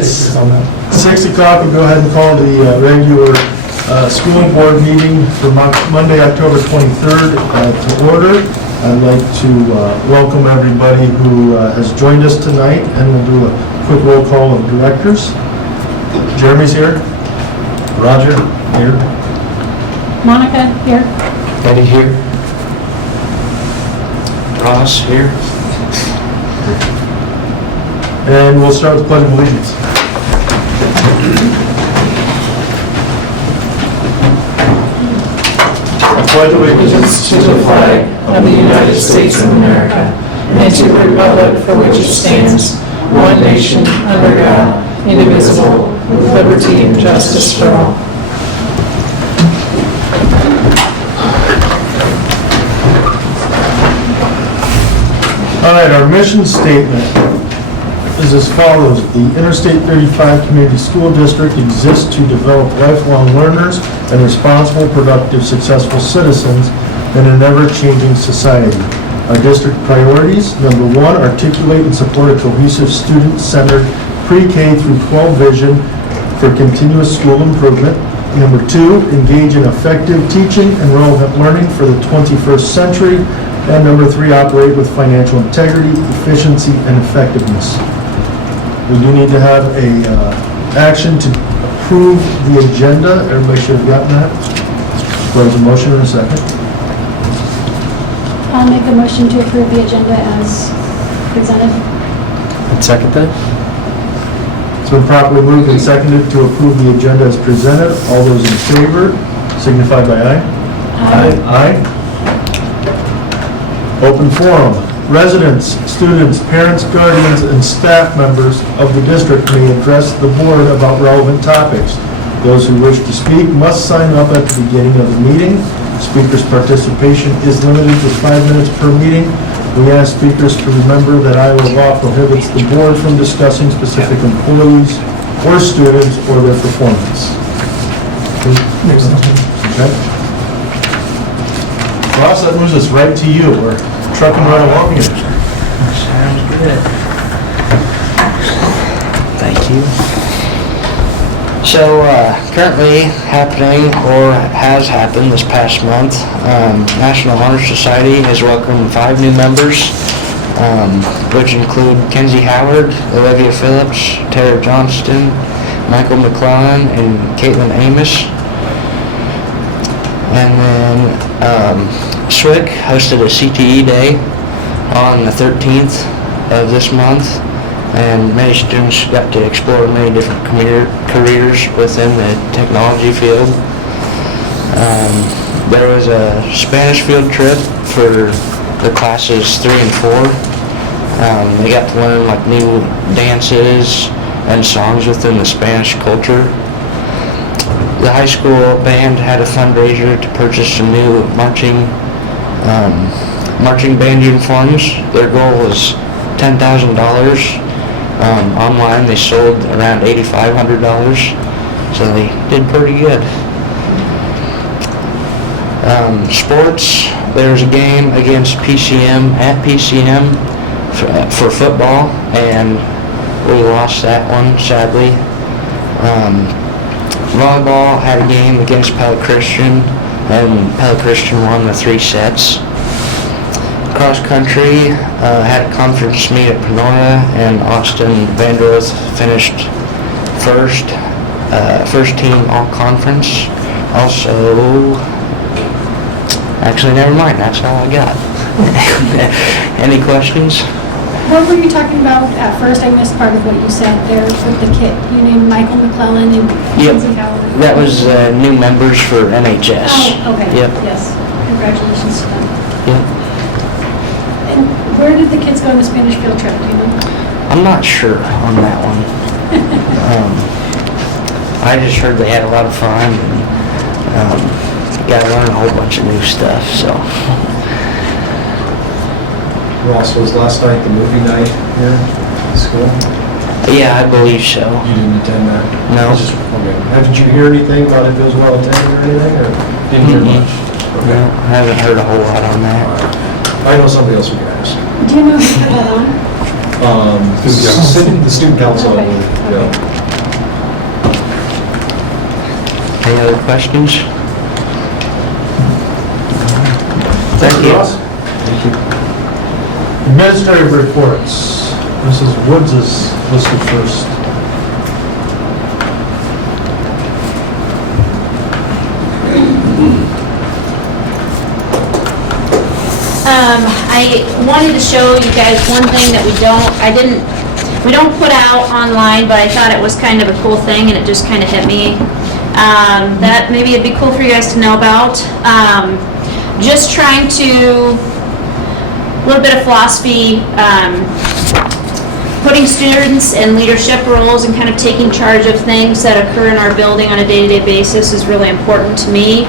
It's 6 o'clock. We'll go ahead and call the regular school board meeting for Monday, October 23rd to order. I'd like to welcome everybody who has joined us tonight, and we'll do a quick roll call of directors. Jeremy's here. Roger, here. Monica, here. Betty here. Ross here. And we'll start with Pledge of Allegiance. I pledge allegiance to the flag of the United States of America and to the republic for which it stands, one nation, under God, indivisible, with liberty and justice for all. All right, our mission statement is as follows. The Interstate 35 Community School District exists to develop lifelong learners and responsible, productive, successful citizens in an ever-changing society. Our district priorities: number one, articulate and support a cohesive, student-centered pre-K through 12 vision for continuous school improvement. Number two, engage in effective teaching and relevant learning for the 21st century. And number three, operate with financial integrity, efficiency, and effectiveness. We do need to have a action to approve the agenda. Everybody should have gotten that. There's a motion and a second. I'll make a motion to approve the agenda as presented. I'd second that. It's been properly moved and seconded to approve the agenda as presented. All those in favor signify by aye. Aye. Open forum. Residents, students, parents, guardians, and staff members of the district may address the board about relevant topics. Those who wish to speak must sign up at the beginning of the meeting. Speakers' participation is limited to 5 minutes per meeting. We ask speakers to remember that Iowa law prohibits the board from discussing specific employees or students or their performance. Okay. Ross, that moves us right to you. We're trucking right along here. Sounds good. Thank you. So, currently happening, or has happened this past month, National Honor Society has welcomed 5 new members, which include Kenzie Howard, Olivia Phillips, Tara Johnston, Michael McClellan, and Caitlin Amos. And then SWIC hosted a CTE day on the 13th of this month, and many students got to explore many different careers within the technology field. There was a Spanish field trip for the classes 3 and 4. They got to learn like new dances and songs within the Spanish culture. The high school band had a fundraiser to purchase some new marching band uniforms. Their goal was $10,000. Online they sold around $8,500, so they did pretty good. Sports, there was a game against PCM at PCM for football, and we lost that one, sadly. Volleyball had a game against Pella Christian, and Pella Christian won the 3 sets. Cross country had a conference meet at Panora, and Austin Vanderlith finished first team all conference. Also, actually never mind, that's all I got. Any questions? What were you talking about at first? I missed part of what you said there with the kit. You named Michael McClellan and Kenzie Howard. That was new members for NHS. Oh, okay. Yep. Yes. Congratulations to them. Yep. And where did the kids go on the Spanish field trip? Do you know? I'm not sure on that one. I just heard they had a lot of fun and got to learn a whole bunch of new stuff. So. Ross, was last night the movie night here at school? Yeah, I believe so. You didn't attend that? No. Okay. Haven't you heard anything about if it was well attended or anything, or didn't hear much? Okay. No, I haven't heard a whole lot on that. I know somebody else we could ask. Do you know who put that on? The student council, I Okay. believe, yeah. other questions? Thank Mr. you. Ross? Administrative reports. Mrs. Woods is listed first. I wanted to show you guys one thing that we don't put out online, but I thought it was kind of a cool thing, and it just kind of hit me. That maybe it'd be cool for you guys to know about. Just trying to, a little bit of philosophy, putting students in leadership roles and kind of taking charge of things that occur in our building on a day-to-day basis is really important to me.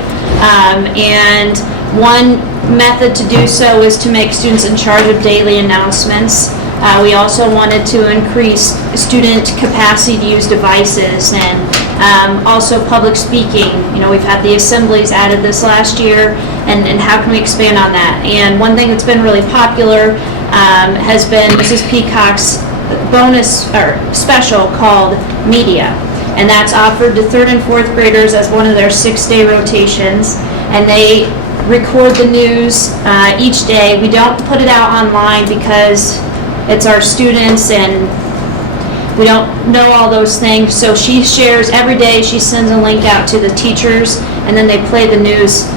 And one method to do so is to make students in charge of daily announcements. We also wanted to increase student capacity to use devices, and also public speaking. You know, we've had the assemblies added this last year, and how can we expand on that? And one thing that's been really popular has been Mrs. Peacock's bonus or special called Media, and that's offered to 3rd and 4th graders as one of their 6-day rotations, and they record the news each day. We don't put it out online because it's our students and we don't know all those things, so she shares every day. She sends a link out to the teachers, and then they play the news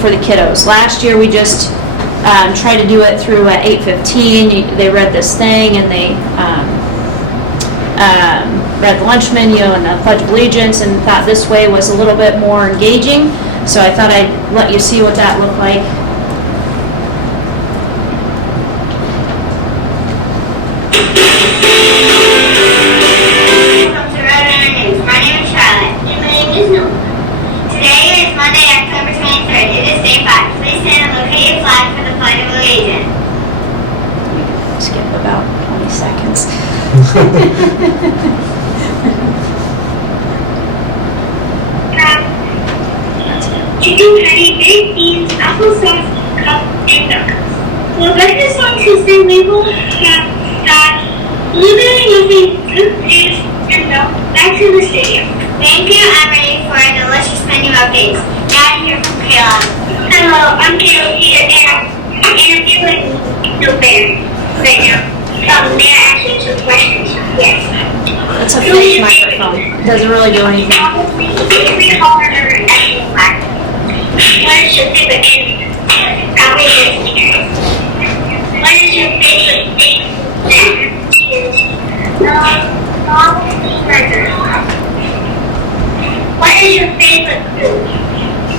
for the kiddos. Last year we just tried to do it through at 8:15. They read this thing, and they read the lunch menu and the Pledge of Allegiance, and thought this way was a little bit more engaging. So I thought I'd let you see what that looked like. My name is Charlotte. And my name is Noah. Today is Monday, October 23rd. It is day 5. Please stand and locate your flag for the Pledge of Allegiance. Skip about 20 seconds. Chicken curry, baked beans, applesauce, cup, and milk. The breakfast on Tuesday, we will have blueberry muffin, fruit juice, and milk back to the studio. Thank you, Emily, for a delicious menu updates. Now to hear from Kayla. Hello, I'm Kayla here, and I'm feeling no better right now. May I ask you some questions? Yes. That's a fake microphone. It doesn't really do anything. What is your favorite animal? Probably this. What is your favorite thing? Burger. What is your favorite food?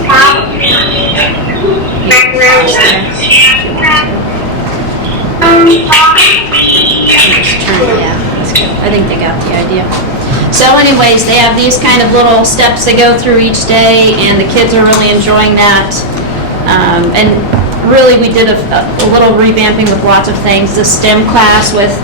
Probably macaroni. Yeah, that's good. I think they got the idea. So anyways, they have these kind of little steps they go through each day, and the kids are really enjoying that. And really, we did a little revamping with lots of things. The STEM class with,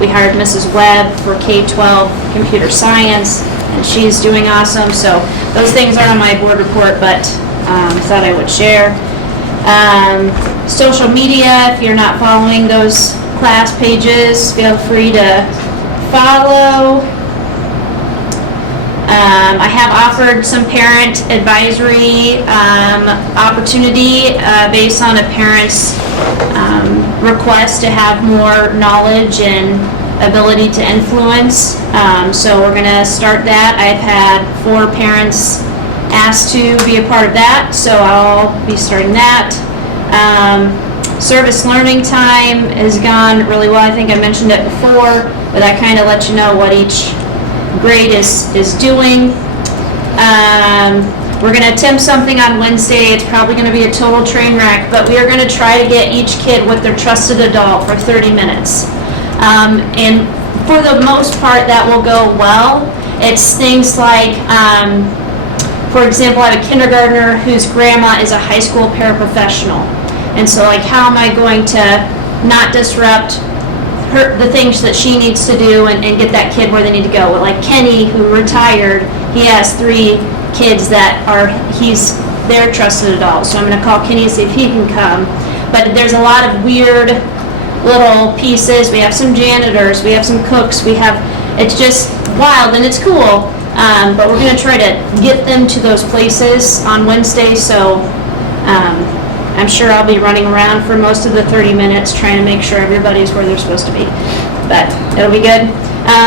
we hired Mrs. Webb for K-12 computer science, and she's doing awesome. So those things aren't on my board report, but I thought I would share. Social media, if you're not following those class pages, feel free to follow. I have offered some parent advisory opportunity based on a parent's request to have more knowledge and ability to influence. So we're going to start that. I've had 4 parents asked to be a part of that, so I'll be starting that. Service learning time has gone really well. I think I mentioned it before, but that kind of lets you know what each grade is doing. We're going to attempt something on Wednesday. It's probably going to be a total train wreck, but we are going to try to get each kid with their trusted adult for 30 minutes. And for the most part, that will go well. It's things like, for example, I have a kindergartner whose grandma is a high school paraprofessional. And so, like, how am I going to not disrupt the things that she needs to do and get that kid where they need to go? Like Kenny, who retired, he has 3 kids that he's their trusted adult. So I'm going to call Kenny and see if he can come. But there's a lot of weird little pieces. We have some janitors, we have some cooks, it's just wild and it's cool. But we're gonna try to get them to those places on Wednesday, so I'm sure I'll be running around for most of the 30 minutes trying to make sure everybody's where they're supposed to be. But it'll be good.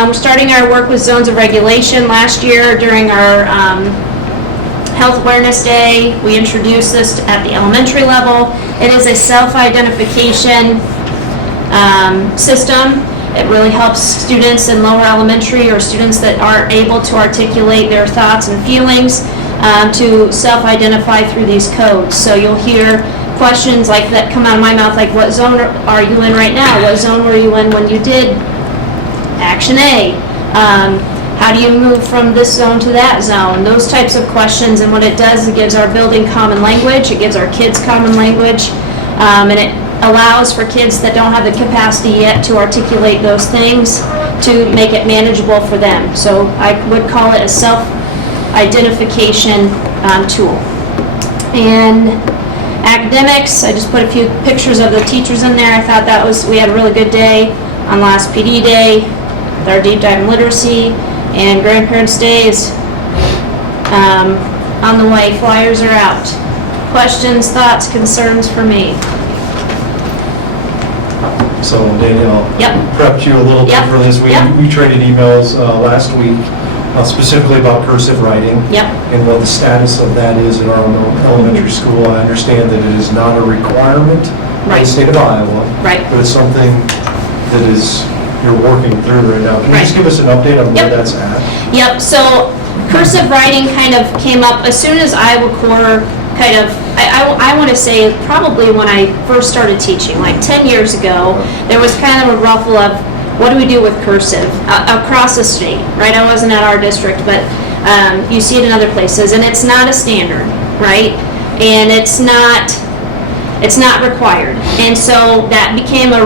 We're starting our work with zones of regulation. Last year during our Health Awareness Day, we introduced this at the elementary level. It is a self-identification system. It really helps students in lower elementary or students that aren't able to articulate their thoughts and feelings to self-identify through these codes. So you'll hear questions like that come out of my mouth, like what zone are you in right now? What zone were you in when you did action A? How do you move from this zone to that zone? Those types of questions, and what it does, it gives our building common language, it gives our kids common language, and it allows for kids that don't have the capacity yet to articulate those things to make it manageable for them. So I would call it a self-identification tool. And academics, I just put a few pictures of the teachers in there. I thought we had a really good day on last PD day with our deep dive in literacy, and Grandparents' Day is on the way. Flyers are out. Questions, thoughts, concerns for me? So Danielle, Yep. prepped you a little bit Yep. for this. We Yep. traded emails last week specifically about cursive writing. Yep. And what the status of that is in our elementary school. I understand that it is not a requirement in the Right. state of Iowa. Right. But it's something that you're working through right now. Can you just Right. give us an update on where Yep. that's at? Yep, so cursive writing kind of came up as soon as Iowa Core kind of, I want to say probably when I first started teaching, like 10 years ago, there was kind of a ruffle of what do we do with cursive across the state, right? I wasn't at our district, but you see it in other places, and it's not a standard, right? And it's not required. And so that became a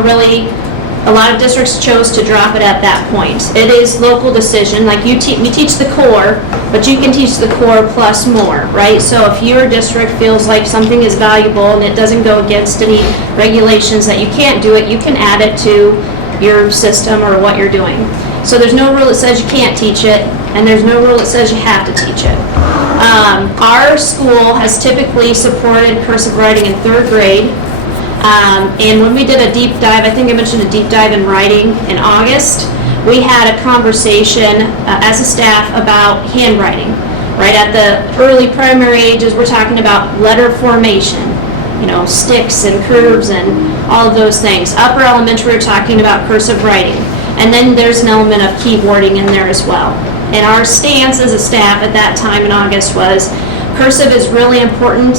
lot of districts chose to drop it at that point. It is local decision, like we teach the core, but you can teach the core plus more, right? So if your district feels like something is valuable and it doesn't go against any regulations that you can't do it, you can add it to your system or what you're doing. So there's no rule that says you can't teach it, and there's no rule that says you have to teach it. Our school has typically supported cursive writing in 3rd grade. And when we did a deep dive, I think I mentioned a deep dive in writing in August, we had a conversation as a staff about handwriting. Right at the early primary ages, we're talking about letter formation, sticks and curves and all of those things. Upper elementary, we're talking about cursive writing. And then there's an element of keyboarding in there as well. And our stance as a staff at that time in August was cursive is really important,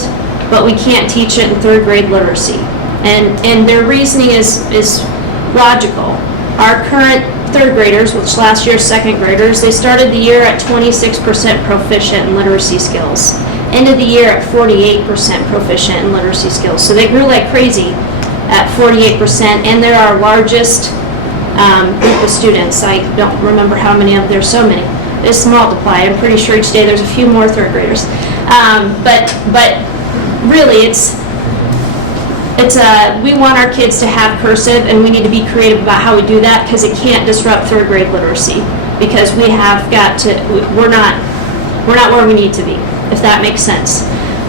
but we can't teach it in 3rd grade literacy. And their reasoning is logical. Our current 3rd graders, which last year's 2nd graders, they started the year at 26% proficient in literacy skills. Ended the year at 48% proficient in literacy skills. So they grew like crazy at 48%, and they're our largest group of students. I don't remember how many of them, there's so many. It's multiplied. I'm pretty sure each day there's a few more 3rd graders. But really we want our kids to have cursive, and we need to be creative about how we do that, because it can't disrupt 3rd grade literacy, because we're not where we need to be, if that makes sense.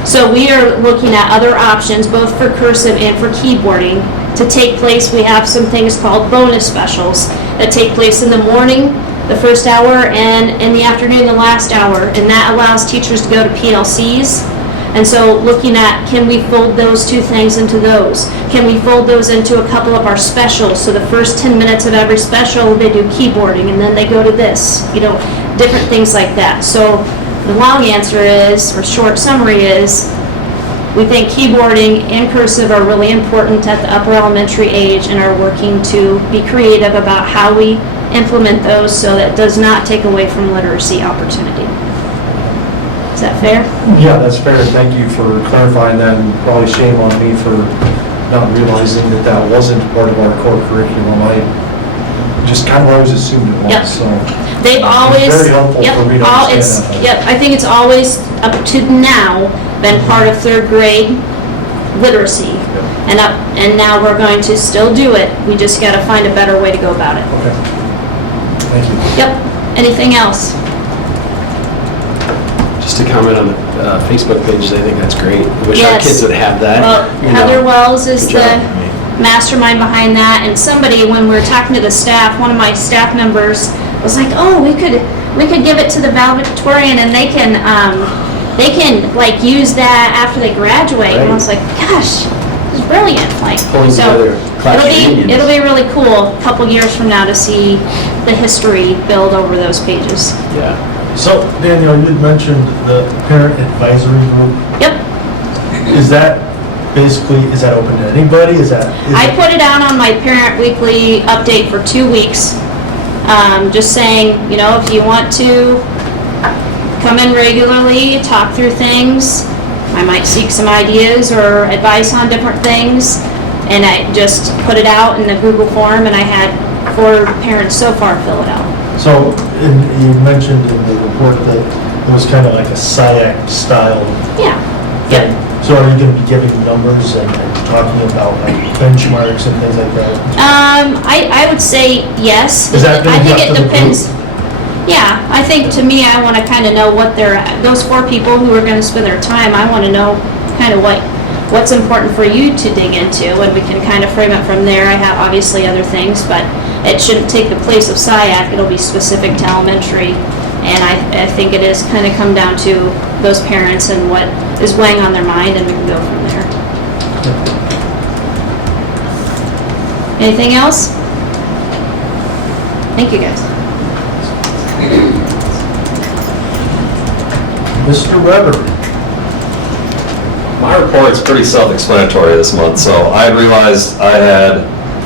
So we are looking at other options, both for cursive and for keyboarding, to take place. We have some things called bonus specials that take place in the morning, the first hour, and in the afternoon, the last hour, and that allows teachers to go to PLCs. And so looking at, can we fold those two things into those? Can we fold those into a couple of our specials? So the first 10 minutes of every special, they do keyboarding, and then they go to this, different things like that. So the long answer is, or short summary is, we think keyboarding and cursive are really important at the upper elementary age, and are working to be creative about how we implement those so that it does not take away from literacy opportunity. Is that fair? Yeah, that's fair. Thank you for clarifying that, and probably shame on me for not realizing that wasn't part of our core curriculum. I just kind of always assumed it was, Yep. so. They've always, It's very helpful for me to understand that. Yep, I think it's always, up to now, been part of 3rd grade literacy. And now we're going to still do it. We just got to find a better way to go about it. Okay. Thank you. Yep. Anything else? Just to comment on the Facebook pages, I think that's great. I wish our Yes. kids would have that. Well, you know. Heather Wells is Good the job. mastermind behind that, and somebody, when we were talking to the staff, one of my staff members was like, oh, we could give it to the valedictorian, and they can like use that after they graduate. And I was like, gosh, this is brilliant. Like, Pulling together class reunions. it'll be really cool a couple years from now to see the history build over those pages. Yeah. So, Danielle, you had mentioned the parent advisory group. Yep. Is that open to anybody? I put it out on my Parent Weekly update for 2 weeks, just saying, if you want to come in regularly, talk through things, I might seek some ideas or advice on different things, and I just put it out in the Google form, and I had 4 parents so far fill it out. So, you mentioned in the report that it was kind of like a SIAC style Yeah. thing. So are you going to be giving numbers and talking about like benchmarks and things like that? I would say yes. Is that I gonna be think up it to the depends. Yeah, I think to me, I want to kind of know what those 4 people who are going to spend their time, I want to know kind of what's important for you to dig into, and we can kind of frame it from there. I have obviously other things, but it shouldn't take the place of SIAC. It'll be specific to elementary. And I think it is kind of come down to those parents and what is weighing on their mind, and we can go from there. Anything else? Thank you, guys. Mr. Weber? My report's pretty self-explanatory this month. So I realized I had,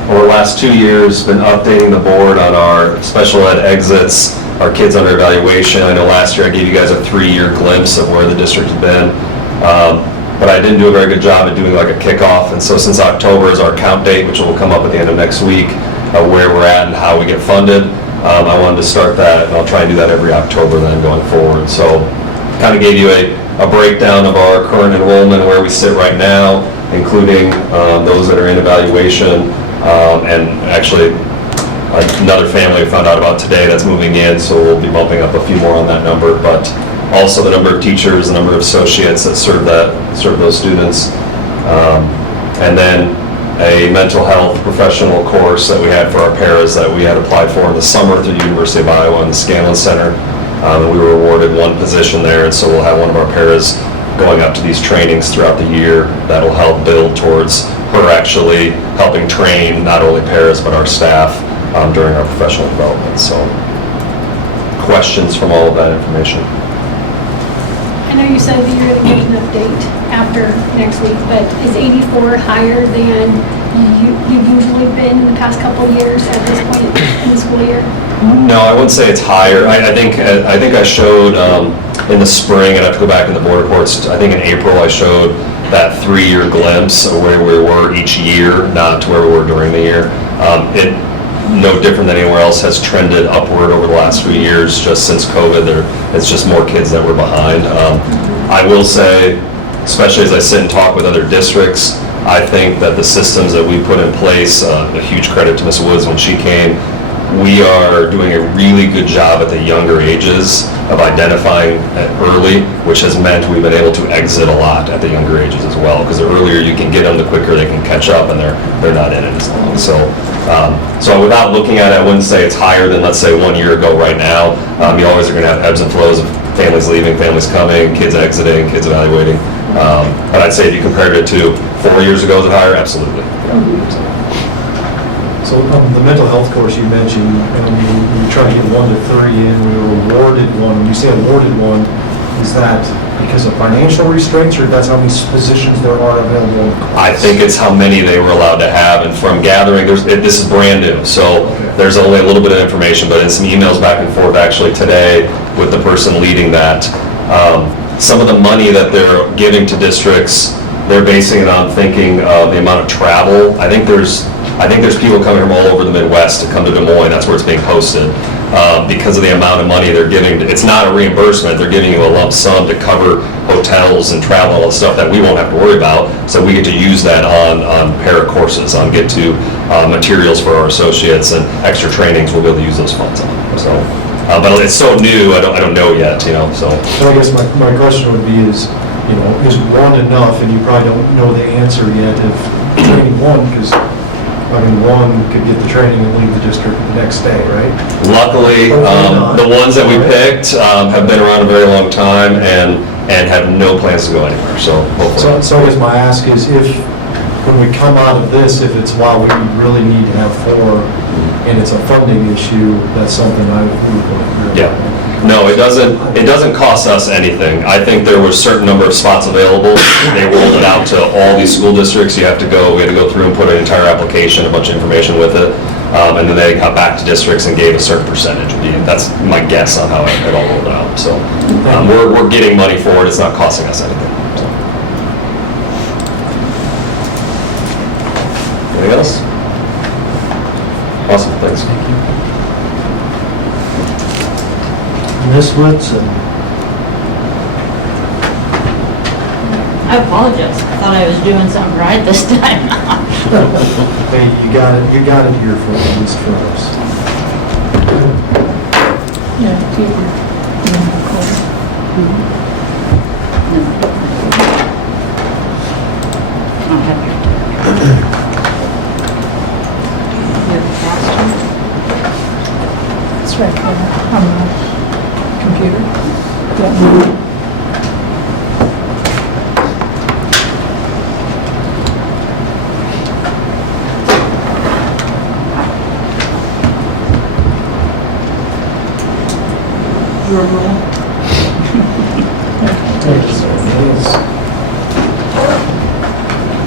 over the last 2 years, been updating the board on our special ed exits, our kids under evaluation. I know last year I gave you guys a 3-year glimpse of where the district had been. But I didn't do a very good job at doing like a kickoff. And so since October is our count date, which will come up at the end of next week, where we're at and how we get funded, I wanted to start that, and I'll try and do that every October then going forward. So kind of gave you a breakdown of our current enrollment, where we sit right now, including those that are in evaluation, and actually another family we found out about today that's moving in, so we'll be bumping up a few more on that number, but also the number of teachers, the number of associates that serve those students, and then a mental health professional course that we had for our paras that we had applied for in the summer through the University of Iowa in the Scanlon Center. We were awarded 1 position there, and so we'll have one of our paras going up to these trainings throughout the year. That'll help build towards her actually helping train not only paras but our staff during our professional development. So, questions from all of that information? I know you said that you're going to give an update after next week, but is 84 higher than you've usually been in the past couple of years at this point in the school year? No, I wouldn't say it's higher. I think I showed in the spring, and I have to go back in the board reports, I think in April I showed that 3-year glimpse of where we were each year, not where we were during the year. It, no different than anywhere else, has trended upward over the last few years. Just since COVID, it's just more kids that were behind. I will say, especially as I sit and talk with other districts, I think that the systems that we put in place, a huge credit to Ms. Woods when she came, we are doing a really good job at the younger ages of identifying early, which has meant we've been able to exit a lot at the younger ages as well, because the earlier you can get them, the quicker they can catch up, and they're not in it as long. So without looking at it, I wouldn't say it's higher than, let's say, 1 year ago right now. You always are going to have ebbs and flows of families leaving, families coming, kids exiting, kids evaluating. But I'd say if you compared it to 4 years ago, is it higher? Absolutely. Yeah. So the mental health course you mentioned, we were trying to get 1 to 3 in, we were awarded 1. When you say awarded 1, is that because of financial restraints, or that's how many positions there are available in the course? I think it's how many they were allowed to have, and from gathering, this is brand new, so there's only a little bit of information, but in some emails back and forth actually today with the person leading that, some of the money that they're giving to districts, they're basing it on thinking of the amount of travel. I think there's people coming from all over the Midwest to come to Des Moines. That's where it's being hosted. Because of the amount of money they're giving. It's not a reimbursement. They're giving you a lump sum to cover hotels and travel and all the stuff that we won't have to worry about. So we get to use that on para courses, on get to materials for our associates, and extra trainings we'll be able to use those funds on. So But it's so new, I don't know yet, so. So I guess my question would be is one enough, and you probably don't know the answer yet if training one, because, one could get the training and leave the district the next day, right? Luckily, the ones that we picked have been around a very long time and have no plans to go anywhere, so hopefully. So I guess my ask is when we come out of this, if it's, wow, we really need to have 4, and it's a funding issue, that's something we would want to. Yeah. No, it doesn't cost us anything. I think there were a certain number of spots available. They rolled it out to all these school districts. We had to go through and put an entire application, a bunch of information with it. And then they got back to districts and gave a certain percentage. That's my guess on how it all rolled out. So we're getting money for it. It's not costing us anything. So. Anything else? Awesome, thanks. Thank you. Ms. Whitson. I apologize. I thought I was doing something right this time. Hey, you got it here for at least for us. Yeah, Peter. It's right there on the computer. Yeah.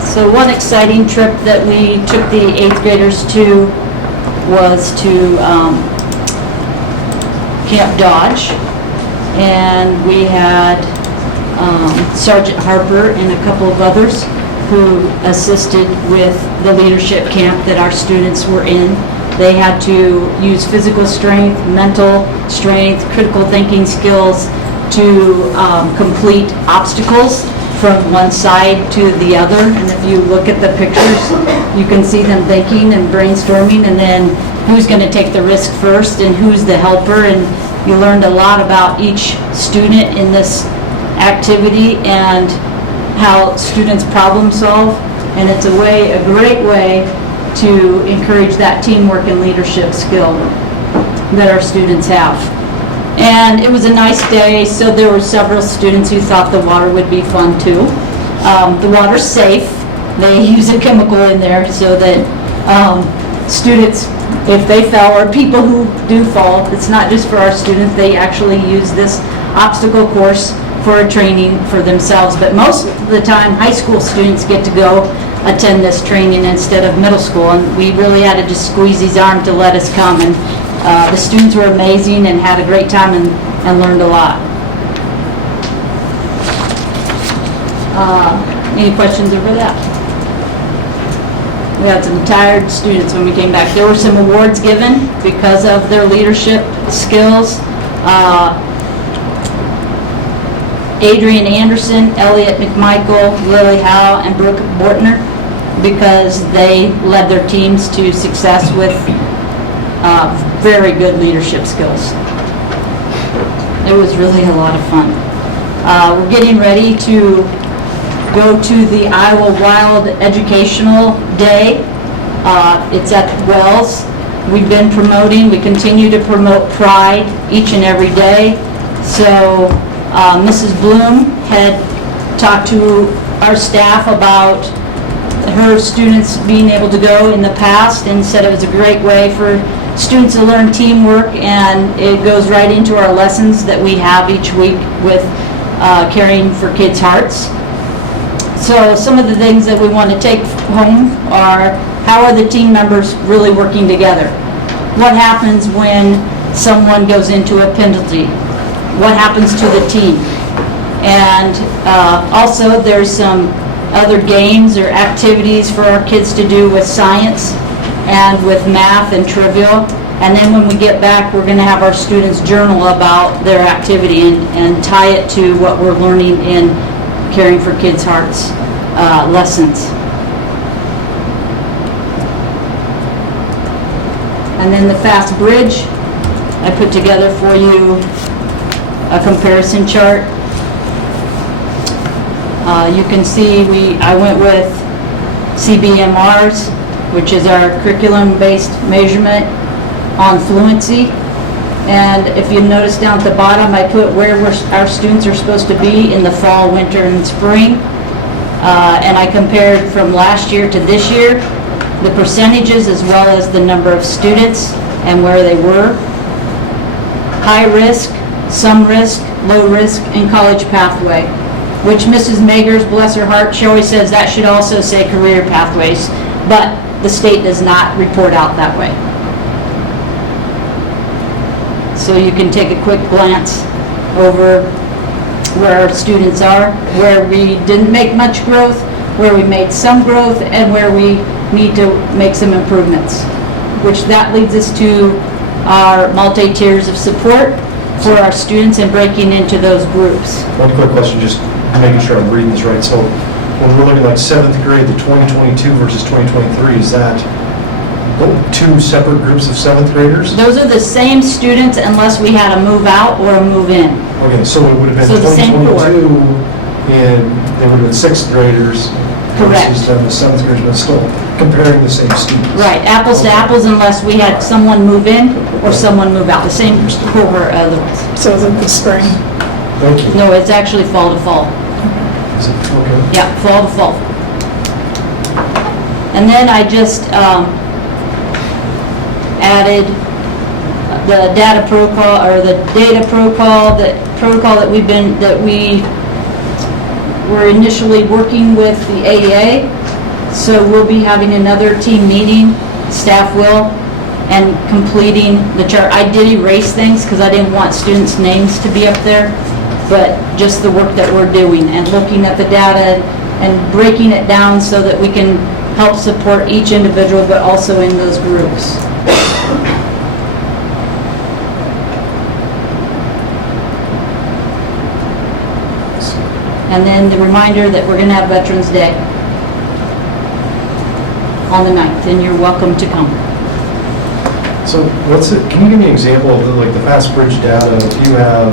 So one exciting trip that we took the 8th graders to was to Camp Dodge. And we had Sergeant Harper and a couple of others who assisted with the leadership camp that our students were in. They had to use physical strength, mental strength, critical thinking skills to complete obstacles from one side to the other. And if you look at the pictures, you can see them thinking and brainstorming, and then who's going to take the risk first and who's the helper. And you learned a lot about each student in this activity and how students problem solve. And it's a great way to encourage that teamwork and leadership skill that our students have. And it was a nice day, so there were several students who thought the water would be fun too. The water's safe. They use a chemical in there so that students, if they fell, or people who do fall, it's not just for our students, they actually use this obstacle course for a training for themselves. But most of the time, high school students get to go attend this training instead of middle school, and we really had to just squeeze his arm to let us come. And the students were amazing and had a great time and learned a lot. Any questions over that? We had some tired students when we came back. There were some awards given because of their leadership skills. Adrian Anderson, Elliot McMichael, Lily Howe, and Brooke Bortner, because they led their teams to success with very good leadership skills. It was really a lot of fun. We're getting ready to go to the Iowa Wild Educational Day. It's at Wells. We continue to promote pride each and every day. So Mrs. Bloom had talked to our staff about her students being able to go in the past and said it was a great way for students to learn teamwork, and it goes right into our lessons that we have each week with caring for kids' hearts. So some of the things that we want to take home are, how are the team members really working together? What happens when someone goes into a penalty? What happens to the team? And also there's some other games or activities for our kids to do with science and with math and trivial. And then when we get back, we're going to have our students journal about their activity and tie it to what we're learning in Caring for Kids' Hearts lessons. And then the Fast Bridge, I put together for you a comparison chart. You can see I went with CBMRs, which is our curriculum-based measurement on fluency. And if you notice down at the bottom, I put where our students are supposed to be in the fall, winter, and spring. And I compared from last year to this year, the percentages as well as the number of students and where they were. High risk, some risk, low risk, and college pathway, which Mrs. Magers, bless her heart, she always says that should also say career pathways, but the state does not report out that way. So you can take a quick glance over where our students are, where we didn't make much growth, where we made some growth, and where we need to make some improvements, which that leads us to our multi-tiers of support for our students and breaking into those groups. One quick question, just making sure I'm reading this right. So when we're looking like 7th grade, the 2022 versus 2023, is that two separate groups of 7th graders? Those are the same students unless we had a move out or a move in. Okay, so it would have been So the same 2022, and they would have been 6th graders. Correct. Versus then the 7th graders, but still comparing the same students. Right, apples to apples unless we had someone move in or someone move out, the same cohort otherwise. So is it the spring? Thank you. No, it's actually fall to fall. Is it, okay. Yeah, fall to fall. And then I just added the data protocol, or the data protocol, that we were initially working with the AEA. So we'll be having another team meeting, staff will, and completing the chart. I did erase things because I didn't want students' names to be up there, but just the work that we're doing and looking at the data and breaking it down so that we can help support each individual, but also in those groups. And then the reminder that we're going to have Veterans Day on the 9th, and you're welcome to come. So can you give me an example of the Fast Bridge data? If you have,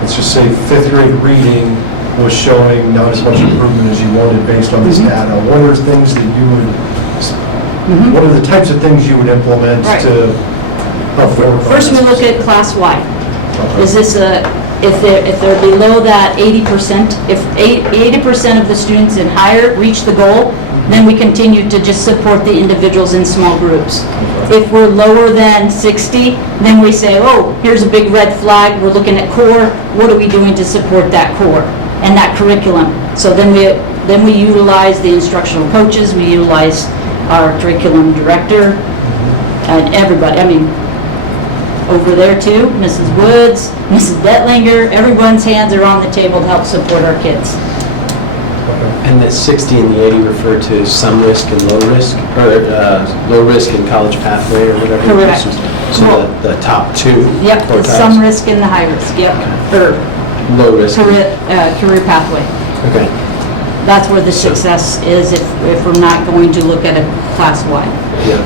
let's just say 5th grade reading was showing not as much improvement as you wanted based on this data, what are things that you would, what are the types of things you would implement to help work? First, we look at class-wide. Is this if they're below that 80%, if 80% of the students in higher reach the goal, then we continue to just support the individuals in small groups. If we're lower than 60, then we say, oh, here's a big red flag, we're looking at core, what are we doing to support that core and that curriculum? So then we utilize the instructional coaches, we utilize our curriculum director, and everybody, I mean, over there too, Mrs. Woods, Mrs. Detlinger, everyone's hands are on the table to help support our kids. And the 60 and the 80 refer to some risk and low risk, or low risk and college pathway or whatever. Correct. So the top two Yep, the quartiles? some risk and the high risk, yep, or Low risk. career pathway. Okay. That's where the success is if we're not going to look at it class-wide. Yeah.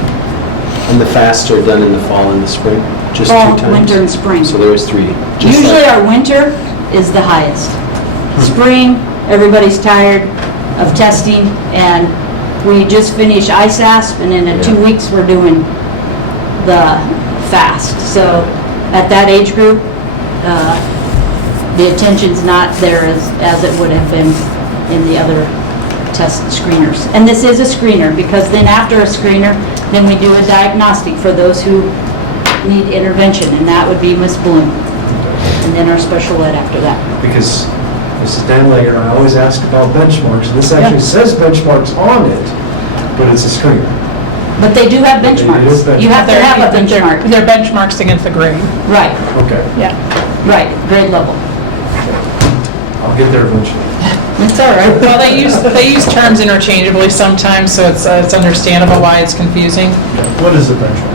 And the fasts are done in the fall and the spring? Just Fall, 2 times? winter, and spring. So there was 3. Just Usually like- our winter is the highest. Spring, everybody's tired of testing, and we just finished ISASP, and in 2 weeks, we're doing the fast. So at that age group, the attention's not there as it would have been in the other test screeners. And this is a screener, because then after a screener, then we do a diagnostic for those who need intervention, and that would be Miss Bloom. And then our special ed after that. Because Mrs. Danlager, I always ask about benchmarks. This actually says benchmarks on it, but it's a screener. But they do have benchmarks. You have to have a benchmark. They're benchmarks against the grade. Right, Okay, Yeah. right, grade level. I'll get there eventually. It's all right. Well, they use terms interchangeably sometimes, so it's understandable why it's confusing. What is a benchmark?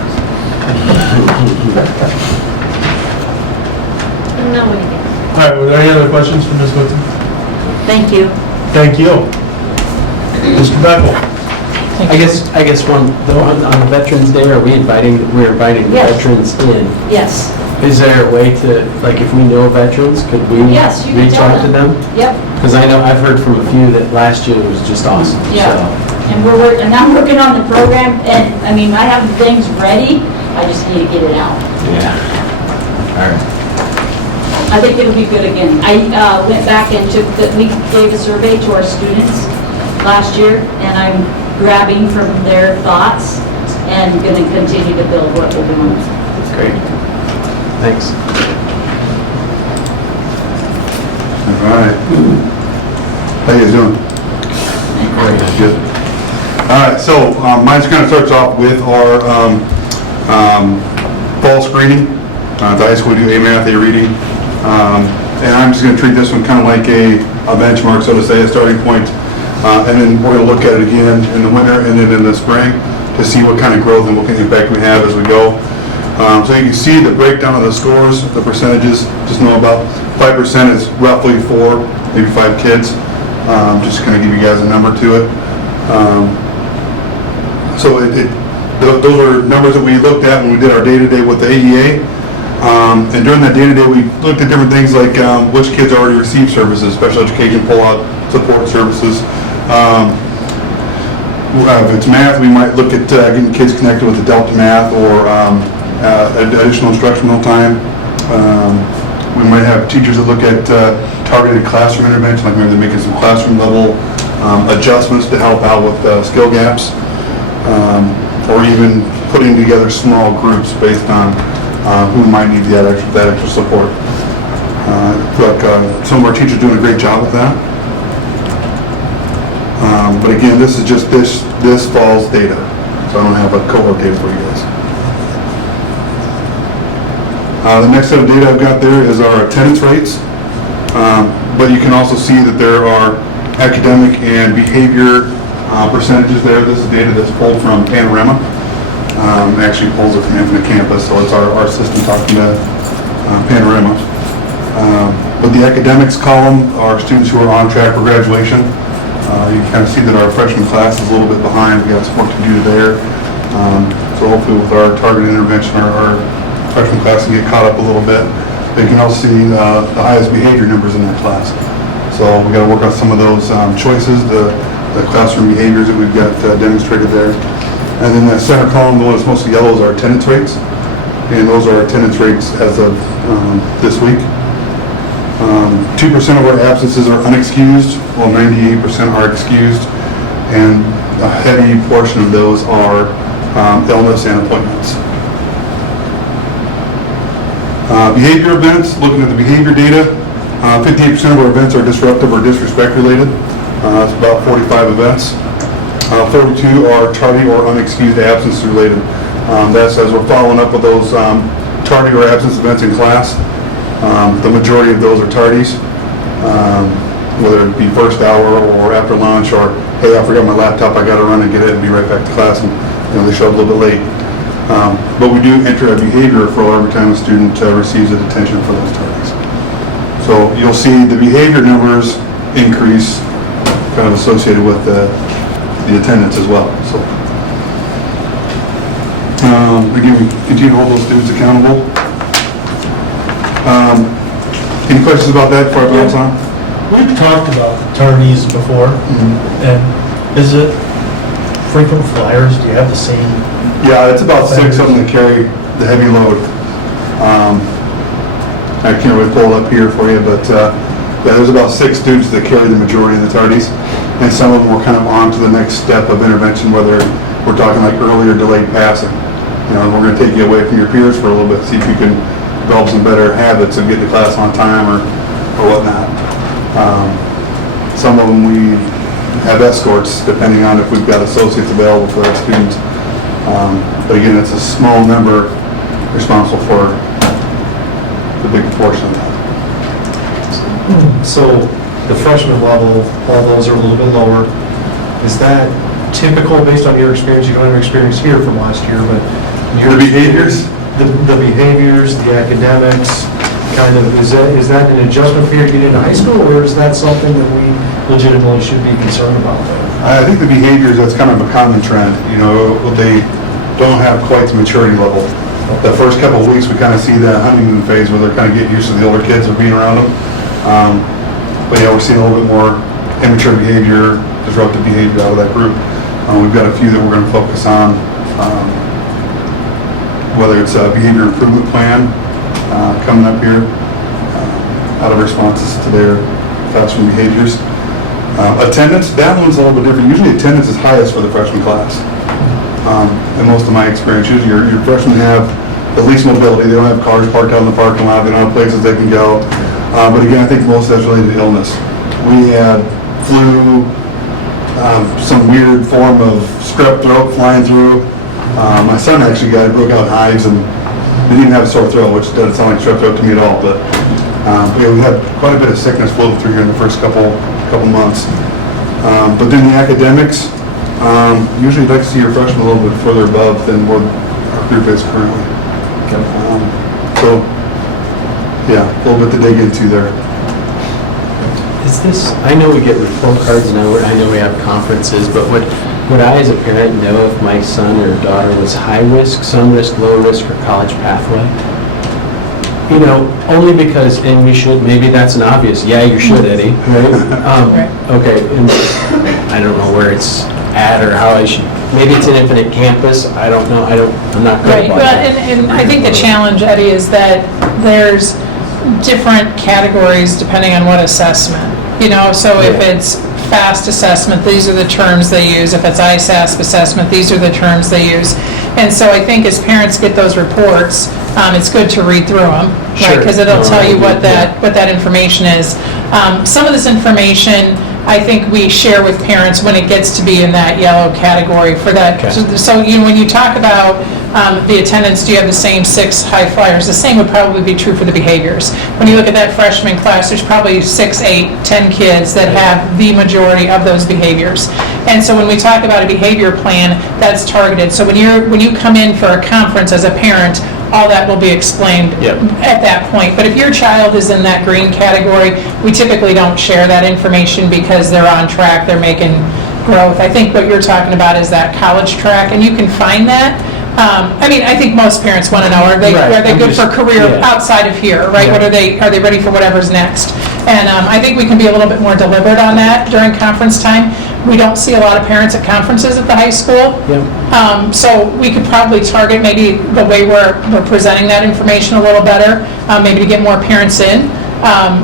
No idea. All right, were there any other questions for Ms. Woodson? Thank you. Thank you. Mr. Beckel? I guess one, though, on Veterans Day, we're inviting the Yes. veterans in. Yes, Is there a way to, like, if we know veterans, could we Yes, you can reach tell out to them? yep, Because I know, I've heard from a few that last year was just awesome, Yeah. so. and and I'm working on the program, and, I mean, I have the things ready, I just need to get it out. Yeah. All right. I think it'll be good again. I went back and we gave a survey to our students last year, and I'm grabbing from their thoughts and going to continue to build what we're doing. That's great. Thanks. All right. How you guys doing? Good. All right, so mine kind of starts off with our fall screening. The high school do A math, A reading. And I'm just going to treat this one kind of like a benchmark, so to say, a starting point. And then we're going to look at it again in the winter and then in the spring to see what kind of growth and what kind of impact we have as we go. So you can see the breakdown of the scores, the percentages. Just know about 5% is roughly 4, maybe 5 kids. Just kind of give you guys a number to it. So those are numbers that we looked at when we did our day-to-day with the AEA. And during that day-to-day, we looked at different things like which kids already receive services, special education pull-out support services. If it's math, we might look at getting kids connected with the Delta Math or additional instructional time. We might have teachers that look at targeted classroom intervention, like maybe they're making some classroom level adjustments to help out with skill gaps, or even putting together small groups based on who might need that extra support. Some of our teachers are doing a great job with that. But again, this is just this fall's data, so I don't have a cohort data for you guys. The next set of data I've got there is our attendance rates, but you can also see that there are academic and behavior percentages there. This is data that's pulled from Panorama. It actually pulls it from Infinite Campus, so it's our system talking to Panorama. But the academics column are students who are on track for graduation. You can kind of see that our freshman class is a little bit behind. We got some work to do there. So hopefully with our targeted intervention, our freshman class can get caught up a little bit. But you can also see the highest behavior numbers in that class. So we got to work on some of those choices, the classroom behaviors that we've got demonstrated there. And then that center column, the one that's mostly yellow, is our attendance rates. And those are our attendance rates as of this week. 2% of our absences are unexcused, while 98% are excused. And a heavy portion of those are illness and appointments. Behavior events, looking at the behavior data, 58% of our events are disruptive or disrespect related. That's about 45 events. 42 are tardy or unexcused absence related. That's as we're following up with those tardy or absence events in class. The majority of those are tardies, whether it be first hour or after lunch, or hey, I forgot my laptop, I got to run and get it and be right back to class, and they show up a little bit late. But we do enter a behavior referral every time a student receives a detention for those tardies. So you'll see the behavior numbers increase, kind of associated with the attendance as well. So again, we continue to hold those students accountable. Any questions about that before I bounce on? We've talked about tardies before, and is it frequent flyers? Do you have the same? Yeah, it's about 6 of them that carry the heavy load. I can't really pull it up here for you, but yeah, there's about 6 students that carry the majority of the tardies, and some of them were kind of on to the next step of intervention, whether we're talking like early or delayed passing. We're going to take you away from your peers for a little bit, see if you can develop some better habits of getting to class on time or whatnot. Some of them we have escorts, depending on if we've got associates available for that student. But again, it's a small number responsible for the big portion of that. So the freshman level, all those are a little bit lower. Is that typical based on your experience? You don't have experience here from last year, but your behaviors? The behaviors, the academics, kind of, is that an adjustment for you to get into high school, or is that something that we legitimately should be concerned about there? I think the behaviors, that's kind of a common trend. You know, they don't have quite the maturity level. The first couple of weeks, we kind of see the honeymoon phase where they're kind of getting used to the older kids or being around them. But yeah, we're seeing a little bit more immature behavior, disruptive behavior out of that group. We've got a few that we're going to focus on, whether it's a behavior improvement plan coming up here, out of responses to their classroom behaviors. Attendance, that one's a little bit different. Usually attendance is highest for the freshman class. In most of my experiences, your freshmen have the least mobility. They don't have cars parked out in the parking lot. They don't have places they can go. But again, I think most of that's related to illness. We had flu, some weird form of strep throat flying through. My son actually broke out hives and didn't even have a sore throat, which doesn't sound like strep throat to me at all. But yeah, we had quite a bit of sickness flow through here in the first couple months. But then the academics, usually you'd like to see your freshmen a little bit further above than where our group is currently. So, yeah, a little bit to dig into there. Is this, I know we get report cards and I know we have conferences, but would I as a parent know if my son or daughter was high risk, some risk, low risk, or college pathway? You know, only because, and we should, maybe that's an obvious, yeah, you should, Eddie, right? Okay, and I don't know where it's at or how I should, maybe it's an Infinite Campus, I don't know, I'm not good Right, about well, that. and I think the challenge, Eddie, is that there's different categories depending on what assessment. You know, so if it's FAST assessment, these are the terms they use. If it's ISASP assessment, these are the terms they use. And so I think as parents get those reports, it's good to read through them, right? Because it'll tell you what that information is. Some of this information, I think we share with parents when it gets to be in that yellow category for that. Okay. So you know, when you talk about the attendance, do you have the same 6 high flyers? The same would probably be true for the behaviors. When you look at that freshman class, there's probably 6, 8, 10 kids that have the majority of those behaviors. And so when we talk about a behavior plan, that's targeted. So when you come in for a conference as a parent, all that will be explained at that point. But if your child is in that green category, we typically don't share that information because they're on track, they're making growth. I think what you're talking about is that college track, and you can find that. I mean, I think most parents want to know, are they good for career outside of here, right? What are they ready for whatever's next? And I think we can be a little bit more deliberate on that during conference time. We don't see a lot of parents at conferences at the high school. So we could probably target maybe the way we're presenting that information a little better, maybe to get more parents in.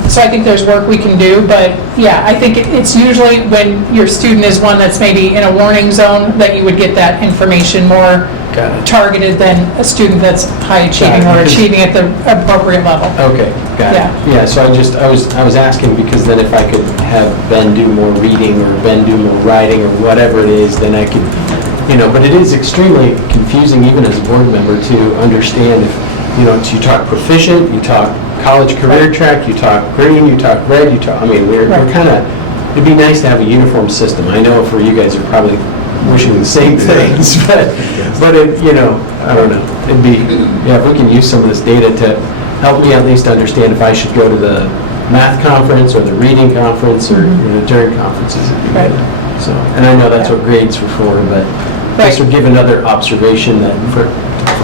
So I think there's work we can do, but yeah, I think it's usually when your student is one that's maybe in a warning zone that you would get that information more targeted than a student that's high achieving or achieving at the appropriate level. Okay, got it. Yeah, so I was asking because then if I could have Ben do more reading or Ben do more writing or whatever it is, then I could, you know, but it is extremely confusing even as a board member to understand if, you know, you talk proficient, you talk college career track, you talk green, you talk red, you talk, I mean, we're kind of, it'd be nice to have a uniform system. I know for you guys are probably wishing the same things, but it, you know, I don't know. It'd be, if we can use some of this data to help me at least understand if I should go to the math conference or the reading conference or during conferences. It'd be good. So, and I know that's what grades are for, but just to give another observation that for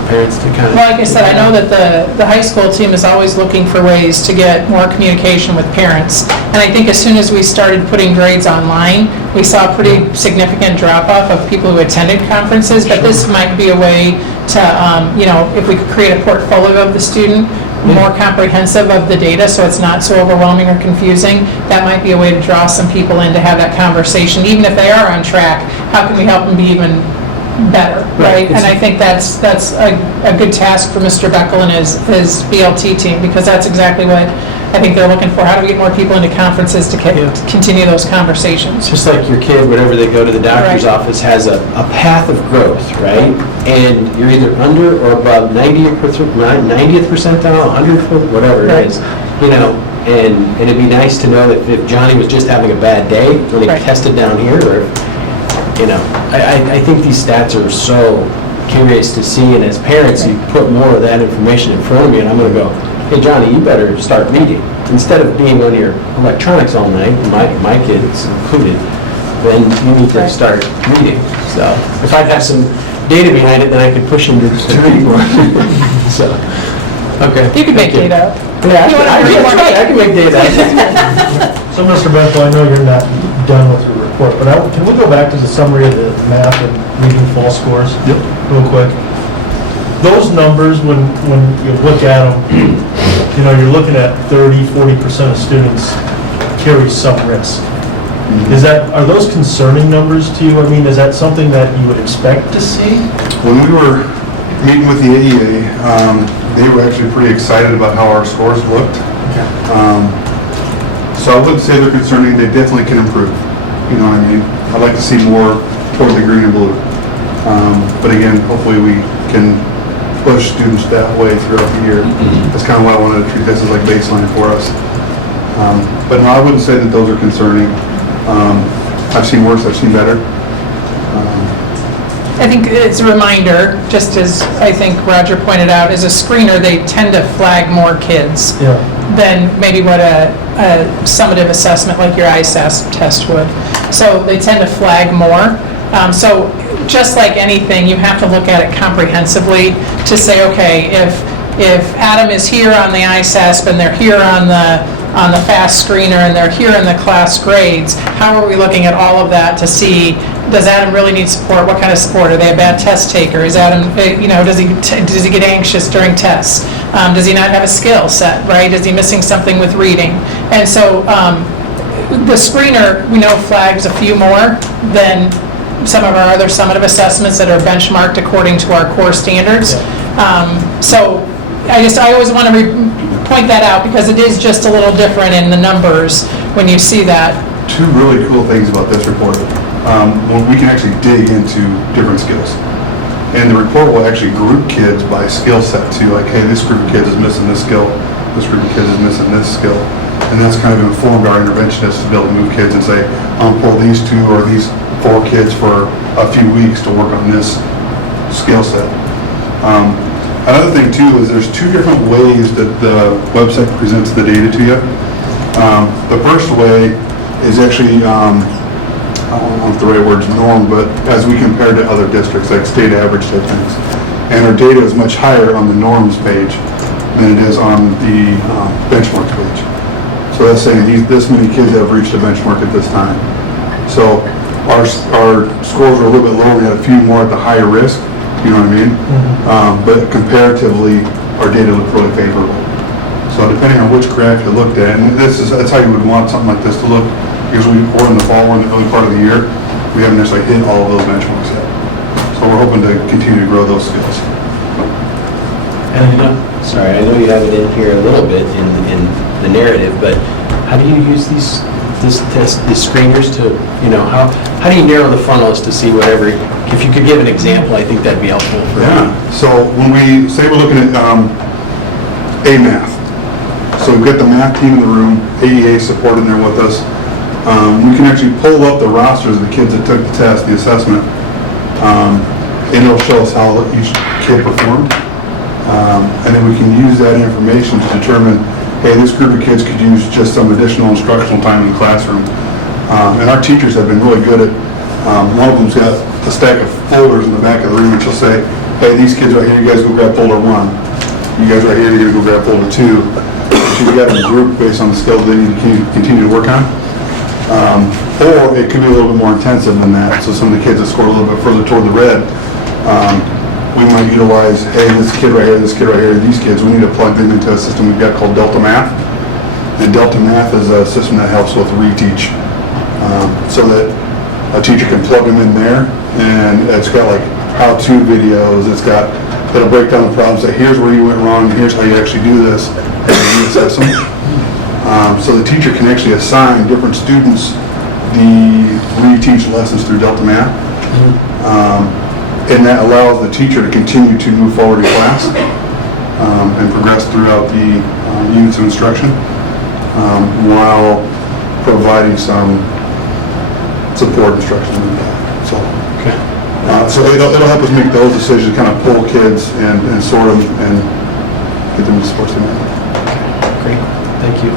parents to kind of... Well, like I said, I know that the high school team is always looking for ways to get more communication with parents. And I think as soon as we started putting grades online, we saw a pretty significant drop-off of people who attended conferences. But this might be a way to, you know, if we could create a portfolio of the student, more comprehensive of the data so it's not so overwhelming or confusing, that might be a way to draw some people in to have that conversation. Even if they are on track, how can we help them be even better, right? And I think that's a good task for Mr. Beckel and his BLT team, because that's exactly what I think they're looking for. How do we get more people into conferences to continue those conversations? Just like your kid, whenever they go to the doctor's office, has a path of growth, right? And you're either under or above 90th percentile, 100th, whatever it is, you know, and it'd be nice to know that if Johnny was just having a bad day when he tested down here, or you know, I think these stats are so curious to see, and as parents, you put more of that information in front of me, and I'm going to go, hey, Johnny, you better start reading. Instead of being on your electronics all night, my kids included, then you need to start reading. So if I'd have some data behind it, then I could push them to read more. So, okay. You could make thank you. data. Yeah, You wanna read more I can make data. So, Mr. Bethel, I know you're not done with your report, but can we go back to the summary of the math and reading fall scores? Yep. Real quick. Those numbers, when you look at them, you know, you're looking at 30-40% of students carry some risk. Are those concerning numbers to you? I mean, is that something that you would expect to see? When we were meeting with the AEA, they were actually pretty excited about how our scores looked. So I wouldn't say they're concerning, they definitely can improve. You know what I mean? I'd like to see more toward the green and blue. But again, hopefully we can push students that way throughout the year. That's kind of why I wanted to treat this as like baseline for us. But no, I wouldn't say that those are concerning. I've seen worse, I've seen better. I think it's a reminder, just as I think Roger pointed out, as a screener, they tend to flag more kids Yeah. than maybe what a summative assessment like your ISAS test would. So they tend to flag more. So just like anything, you have to look at it comprehensively to say, okay, if Adam is here on the ISASP and they're here on the FAST screener and they're here in the class grades, how are we looking at all of that to see, does Adam really need support? What kind of support? Are they a bad test taker? Is Adam, does he get anxious during tests? Does he not have a skill set, right? Is he missing something with reading? And so the screener, we know, flags a few more than some of our other summative assessments that are benchmarked according to our core standards. So I always want to point that out because it is just a little different in the numbers when you see that. Two really cool things about this report. When we can actually dig into different skills. And the report will actually group kids by skill set too, like, hey, this group of kids is missing this skill, this group of kids is missing this skill. And that's kind of informed our interventionists to be able to move kids and say, I'll pull these 2 or these 4 kids for a few weeks to work on this skill set. Another thing too is there's 2 different ways that the website presents the data to you. The first way is actually, I don't know if the right word's norm, but as we compare to other districts, like state average type things. And our data is much higher on the norms page than it is on the benchmarks page. So that's saying this many kids have reached a benchmark at this time. So our scores were a little bit lower, we had a few more at the higher risk, you know what I mean? But comparatively, our data looked really favorable. So depending on which graph you looked at, and that's how you would want something like this to look, because we're in the fall, we're in the early part of the year, we haven't necessarily hit all of those benchmarks yet. So we're hoping to continue to grow those skills. And sorry, I know you have it in here a little bit in the narrative, but how do you use these screeners to, how do you narrow the funnel as to see whatever, if you could give an example, I think that'd be helpful for Yeah, so when we say we're looking at A math, so we've got the math team in the room, AEA supporting there with us. We can actually pull up the rosters of the kids that took the test, the assessment, and it'll show us how each kid performed. And then we can use that information to determine, hey, this group of kids could use just some additional instructional time in the classroom. And our teachers have been really good at, one of them's got a stack of folders in the back of the room, and she'll say, hey, these kids right here, you guys go grab folder 1. You guys right here, you're gonna go grab folder 2. So we got them grouped based on the skills they need to continue to work on. Or it could be a little bit more intensive than that. So some of the kids that scored a little bit further toward the red, we might utilize, hey, this kid right here, these kids, we need to plug them into a system we've got called Delta Math. And Delta Math is a system that helps with reteach. So that a teacher can plug them in there, and it's got like how-to videos, it'll break down the problems, say here's where you went wrong, and here's how you actually do this, and you assess them. So the teacher can actually assign different students the reteach lessons through Delta Math. And that allows the teacher to continue to move forward in class and progress throughout the units of instruction while providing some support instruction in that. So it'll help us make those decisions, kind of pull kids and sort them and get them to support them. Great, thank you.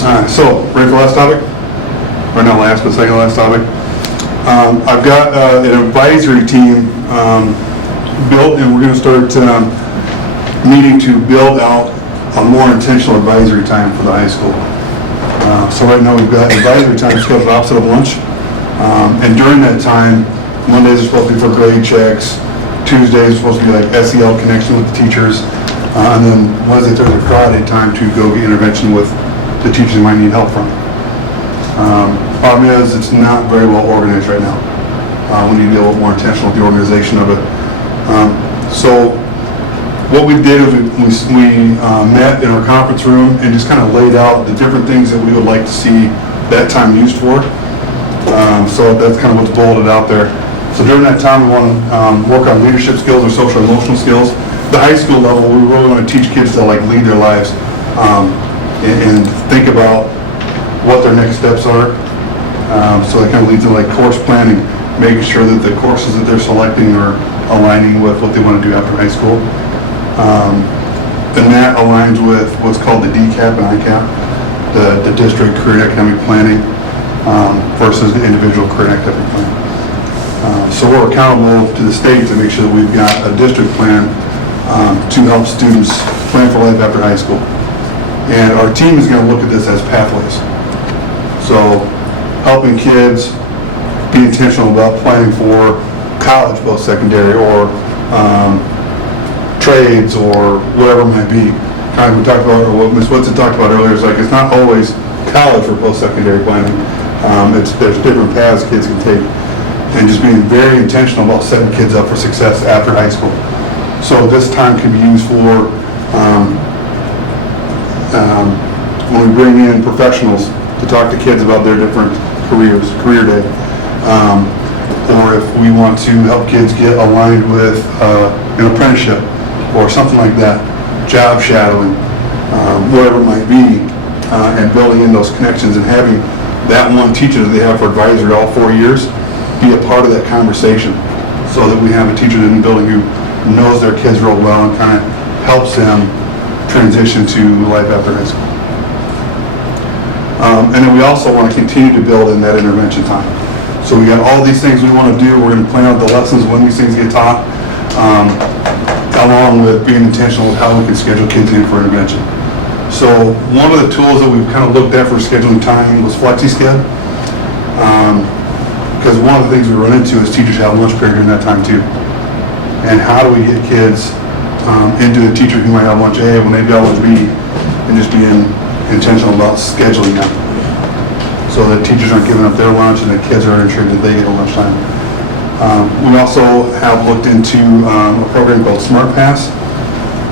So, ready for last topic? Or not last, but second to last topic. I've got an advisory team built, and we're going to start meeting to build out a more intentional advisory time for the high school. So right now we've got advisory time scheduled opposite of lunch. And during that time, Mondays are supposed to be for grade checks, Tuesdays are supposed to be like SEL connection with the teachers, and then Wednesday, Thursday, Friday time to go get intervention with the teachers you might need help from. Problem is, it's not very well organized right now. We need to be a little more intentional with the organization of it. So what we did is we met in our conference room and just kind of laid out the different things that we would like to see that time used for. So that's kind of what's bulleted out there. So during that time, we want to work on leadership skills or social emotional skills. The high school level, we really want to teach kids to like lead their lives and think about what their next steps are. So that kind of leads to like course planning, making sure that the courses that they're selecting are aligning with what they want to do after high school. And that aligns with what's called the DCAP and ICAP, the district career and academic planning versus the individual career and academic plan. So we're accountable to the state to make sure that we've got a district plan to help students plan for life after high school. And our team is going to look at this as pathways. So helping kids be intentional about planning for college, post-secondary, or trades, or whatever it might be. Kind of we talked about, or what Ms. Woodson talked about earlier, is like it's not always college for post-secondary planning. There's different paths kids can take, and just being very intentional about setting kids up for success after high school. So this time can be used for when we bring in professionals to talk to kids about their different careers, career day. Or if we want to help kids get aligned with an apprenticeship or something like that, job shadowing, whatever it might be, and building in those connections and having that one teacher that they have for advisory all 4 years be a part of that conversation, so that we have a teacher in the building who knows their kids real well and kind of helps them transition to life after high school. And then we also want to continue to build in that intervention time. So we got all these things we want to do. We're going to plan out the lessons when these things get taught, along with being intentional with how we can schedule kids in for intervention. So one of the tools that we've kind of looked at for scheduling time was FlexiSched. Because one of the things we run into is teachers have lunch period during that time too. And how do we get kids into the teacher who might have lunch A when they've got lunch B, and just being intentional about scheduling them, so that teachers aren't giving up their lunch and the kids are ensuring that they get a lunchtime. We also have looked into a program called Smart Pass.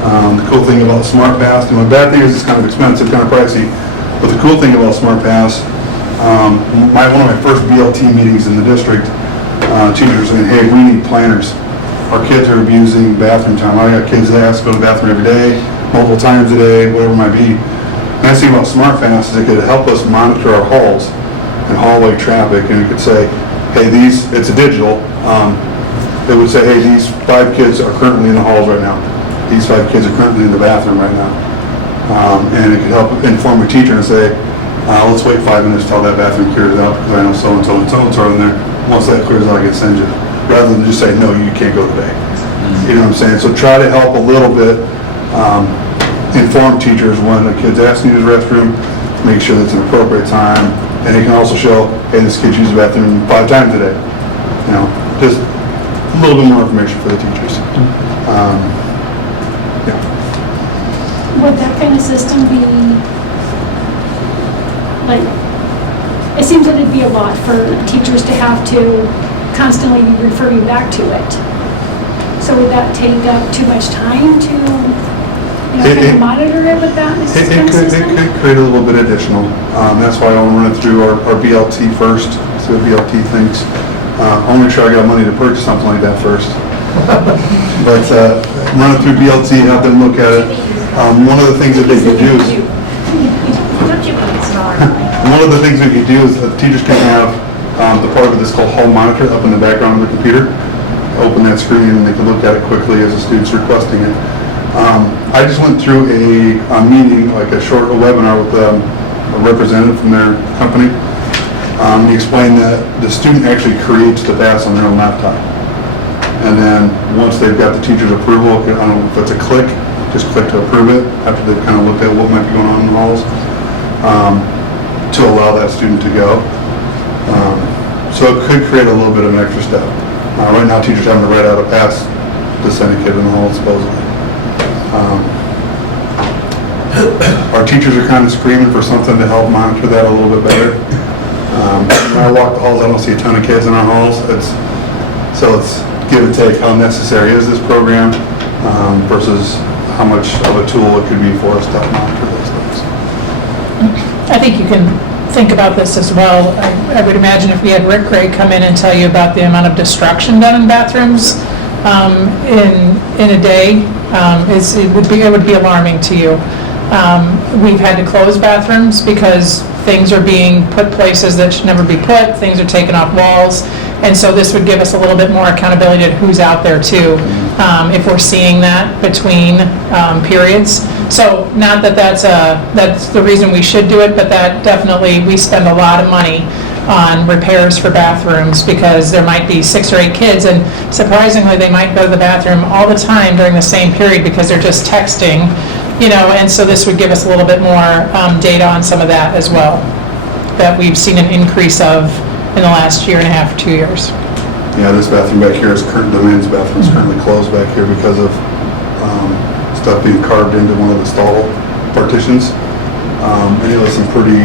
The cool thing about Smart Pass, and the bad thing is it's kind of expensive, kind of pricey, but the cool thing about Smart Pass, one of my first BLT meetings in the district, teachers were saying, hey, we need planners. Our kids are abusing bathroom time. I got kids that ask to go to the bathroom every day, multiple times a day, whatever it might be. And the nice thing about Smart Pass is it could help us monitor our halls and hallway traffic, and it could say, hey, it's a digital. It would say, hey, these 5 kids are currently in the halls right now. These 5 kids are currently in the bathroom right now. And it could help inform a teacher and say, let's wait 5 minutes till that bathroom clears out, because I know so-and-so and so-and-so are in there. Once that clears out, I can send you. Rather than just say, no, you can't go today. You know what I'm saying? So try to help a little bit inform teachers when a kid's asking to use the restroom, make sure that's an appropriate time. And it can also show, hey, this kid used the bathroom 5 times a day. You know, just a little bit more information for the teachers. Yeah. Would that kind of system be, like, it seems that it'd be a lot for teachers to have to constantly be referring back to it. So would that take up too much time to, kind of monitor it with that kind of system? It could create a little bit additional. That's why I want to run it through our BLT first, so the BLT thinks. I want to make sure I got money to purchase something like that first. But run it through BLT, have them look at it. One of the things that they could do is, one of the things we could do is the teachers can have the part of it that's called hall monitor up in the background of the computer. Open that screen and they can look at it quickly as the student's requesting it. I just went through a meeting, like a short webinar with a representative from their company. He explained that the student actually creates the pass on their own laptop. And then, once they've got the teacher's approval, I don't know if it's a click, just click to approve it, after they've kind of looked at what might be going on in the halls, to allow that student to go. So it could create a little bit of an extra step. Right now, teachers having to write out a pass to send a kid in the hall, supposedly. Our teachers are kind of screaming for something to help monitor that a little bit better. When I walk the halls, I don't see a ton of kids in our halls. So it's give and take. How necessary is this program versus how much of a tool it could be for us to help monitor those things. I think you can think about this as well. I would imagine if we had Rick Gray come in and tell you about the amount of destruction done in bathrooms in a day, it would be alarming to you. We've had to close bathrooms because things are being put places that should never be put, things are taken off walls, and so this would give us a little bit more accountability to who's out there too, if we're seeing that between periods. So not that that's the reason we should do it, but that definitely, we spend a lot of money on repairs for bathrooms because there might be 6 or 8 kids, and surprisingly, they might go to the bathroom all the time during the same period because they're just texting, and so this would give us a little bit more data on some of that as well, that we've seen an increase of in the last year and a half, 2 years. Yeah, this bathroom back here is the men's bathroom is currently closed back here because of stuff being carved into one of the stall partitions. And it was some pretty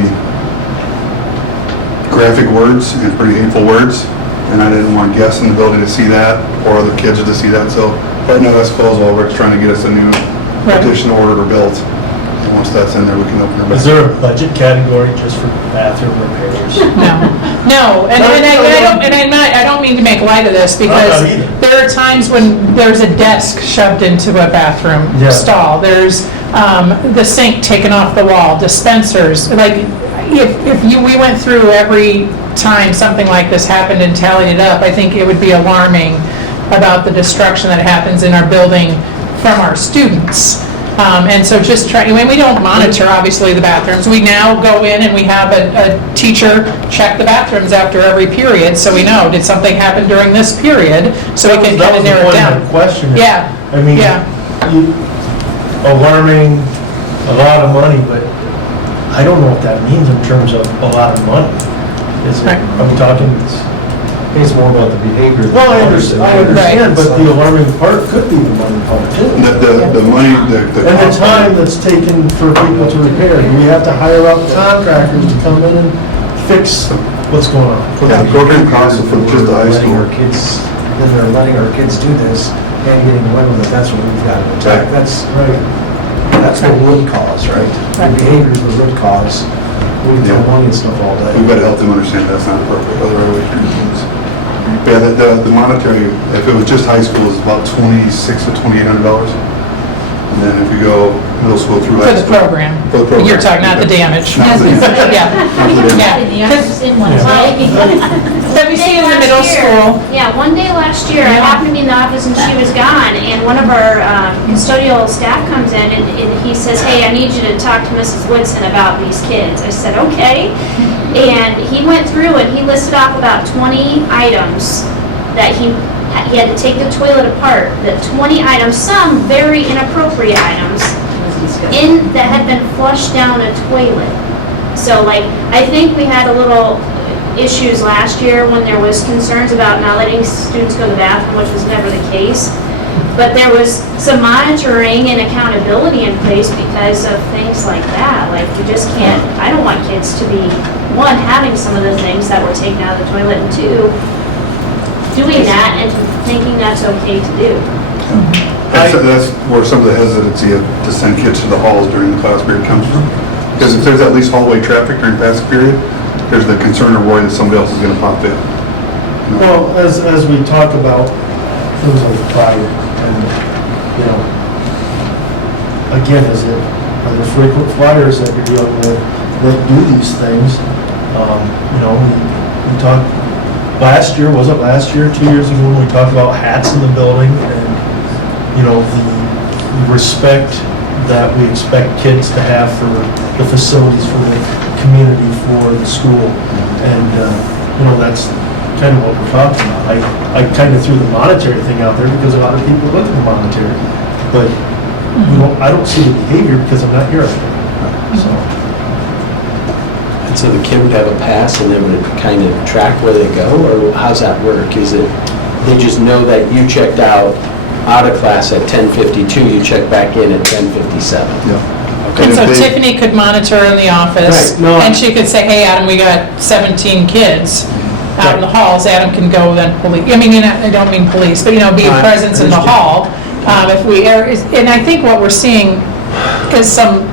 graphic words and pretty hateful words, and I didn't want guests in the building to see that or other kids to see that. So right now that's closed while Rick's trying to get us a new partition ordered or built. And once that's in there, we can open it back. Is there a budget category just for bathroom repairs? No, and I don't mean to make light of this because there are times when there's a desk shoved into a bathroom stall. There's the sink taken off the wall, dispensers. Like if we went through every time something like this happened and tallied it up, I think it would be alarming about the destruction that happens in our building from our students. And so just we don't monitor, obviously, the bathrooms. We now go in and we have a teacher check the bathrooms after every period, so we know, did something happen during this period? So we can kind of narrow it down. That was the point of my question. Yeah. I mean, alarming, a lot of money, but I don't know what that means in terms of a lot of money. Are we talking? I think it's more about the behavior. Well, I understand, but the alarming part could be the money part too. The money, And the time that's taken for people to repair. Do we have to hire out contractors to come in and fix what's going on? Yeah, the program costs for just the high school. Then they're letting our kids do this and getting away with it. That's what we've got to attack. That's the root cause, right? The behavior is the root cause. We can throw money and stuff all day. We've got to help them understand that's not appropriate, otherwise we can do things. Yeah, the monetary, if it was just high school, is about $2,600 to $2,800. And then if you go middle school through high For the school. program. For the program. You're talking, not the damage. Not the damage. Have you seen in the middle school? Yeah, one day last year, I happened to be in the office and she was gone, and one of our custodial staff comes in and he says, "Hey, I need you to talk to Mrs. Woodson about these kids." I said, "Okay." And he went through and he listed off about 20 items that he had to take the toilet apart, that 20 items, some very inappropriate items, that had been flushed down a toilet. So I think we had a little issues last year when there was concerns about not letting students go to the bathroom, which was never the case. But there was some monitoring and accountability in place because of things like that. We just can't, I don't want kids to be, one, having some of the things that were taken out of the toilet, and two, doing that and thinking that's okay to do. That's where some of the hesitancy to send kids to the halls during the class period comes from. Because if there's at least hallway traffic during class period, there's the concern or worry that somebody else is going to pop in. Well, as we talk about things like fire, and, again, are there frequent flyers that you're dealing with that do these things? We talked, last year, was it last year, 2 years ago, when we talked about hats in the building and, the respect that we expect kids to have for the facilities, for the community for the school. And, that's kind of what we're talking about. I kind of threw the monetary thing out there because a lot of people look at the monetary, but I don't see the behavior because I'm not here every day. So. And so the kid would have a pass and then would kind of track where they go, or how's that work? Is it, they just know that you checked out of class at 10:52, you check back in at 10:57? Yeah. Okay. And so if they- Tiffany could monitor in the office, Right, no, and she could say, hey, Adam, we got 17 kids out in the halls. Adam can go then police, I don't mean police, but, be a Right, presence in the hall. If we, and I think what we're seeing is some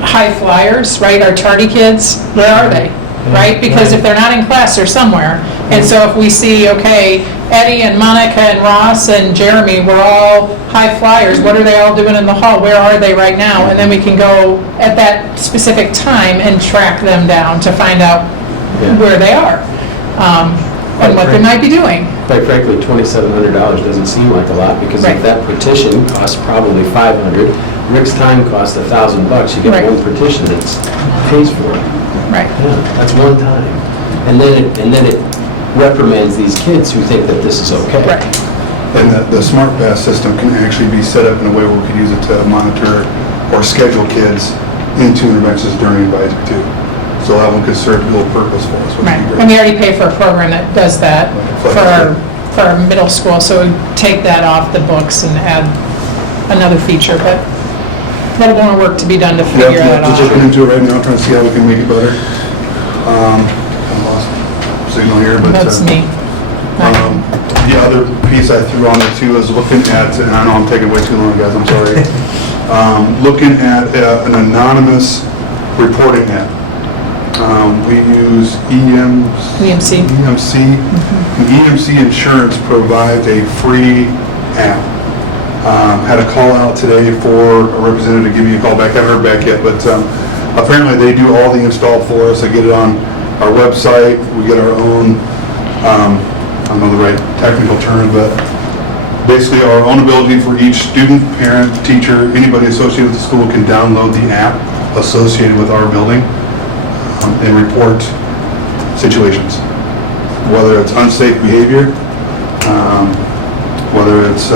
high flyers, right, our tardy kids, where are they? Right, because if they're not in class, they're somewhere. And so if we see, okay, Eddie and Monica and Ross and Jeremy, we're all high flyers, what are they all doing in the hall? Where are they right now? And then we can go at that specific time and track them down to find out where they are, and what they might be doing. Quite frankly, $2,700 doesn't seem like a lot, because Right. if that petition costs probably $500, Rick's time costs $1,000, you get Right. one petition that pays for it. Right. Yeah, that's one time. And then it reprimands these kids who think that this is okay. Right. And the Smart Pass system can actually be set up in a way where we could use it to monitor or schedule kids into interventions during advisory too. So that one could serve dual purpose for us, which Right, would be and we great. already pay for a program that does that for our middle school, so we'd take that off the books and add another feature, but a little more work to be done to figure that We're looking out. into it right now, trying to see how we can make it better. I lost signal here, but. That's me. The other piece I threw on there too is looking at, and I know I'm taking way too long, guys, I'm sorry. Looking at an anonymous reporting app. We use EMC. EMC. And EMC Insurance provides a free app. Had a call out today for a representative to give me a call back. Haven't heard back yet, but apparently they do all the install for us. I get it on our website. We get our own, I don't know the right technical term, but basically our own ability for each student, parent, teacher, anybody associated with the school can download the app associated with our building and report situations. Whether it's unsafe behavior, whether it's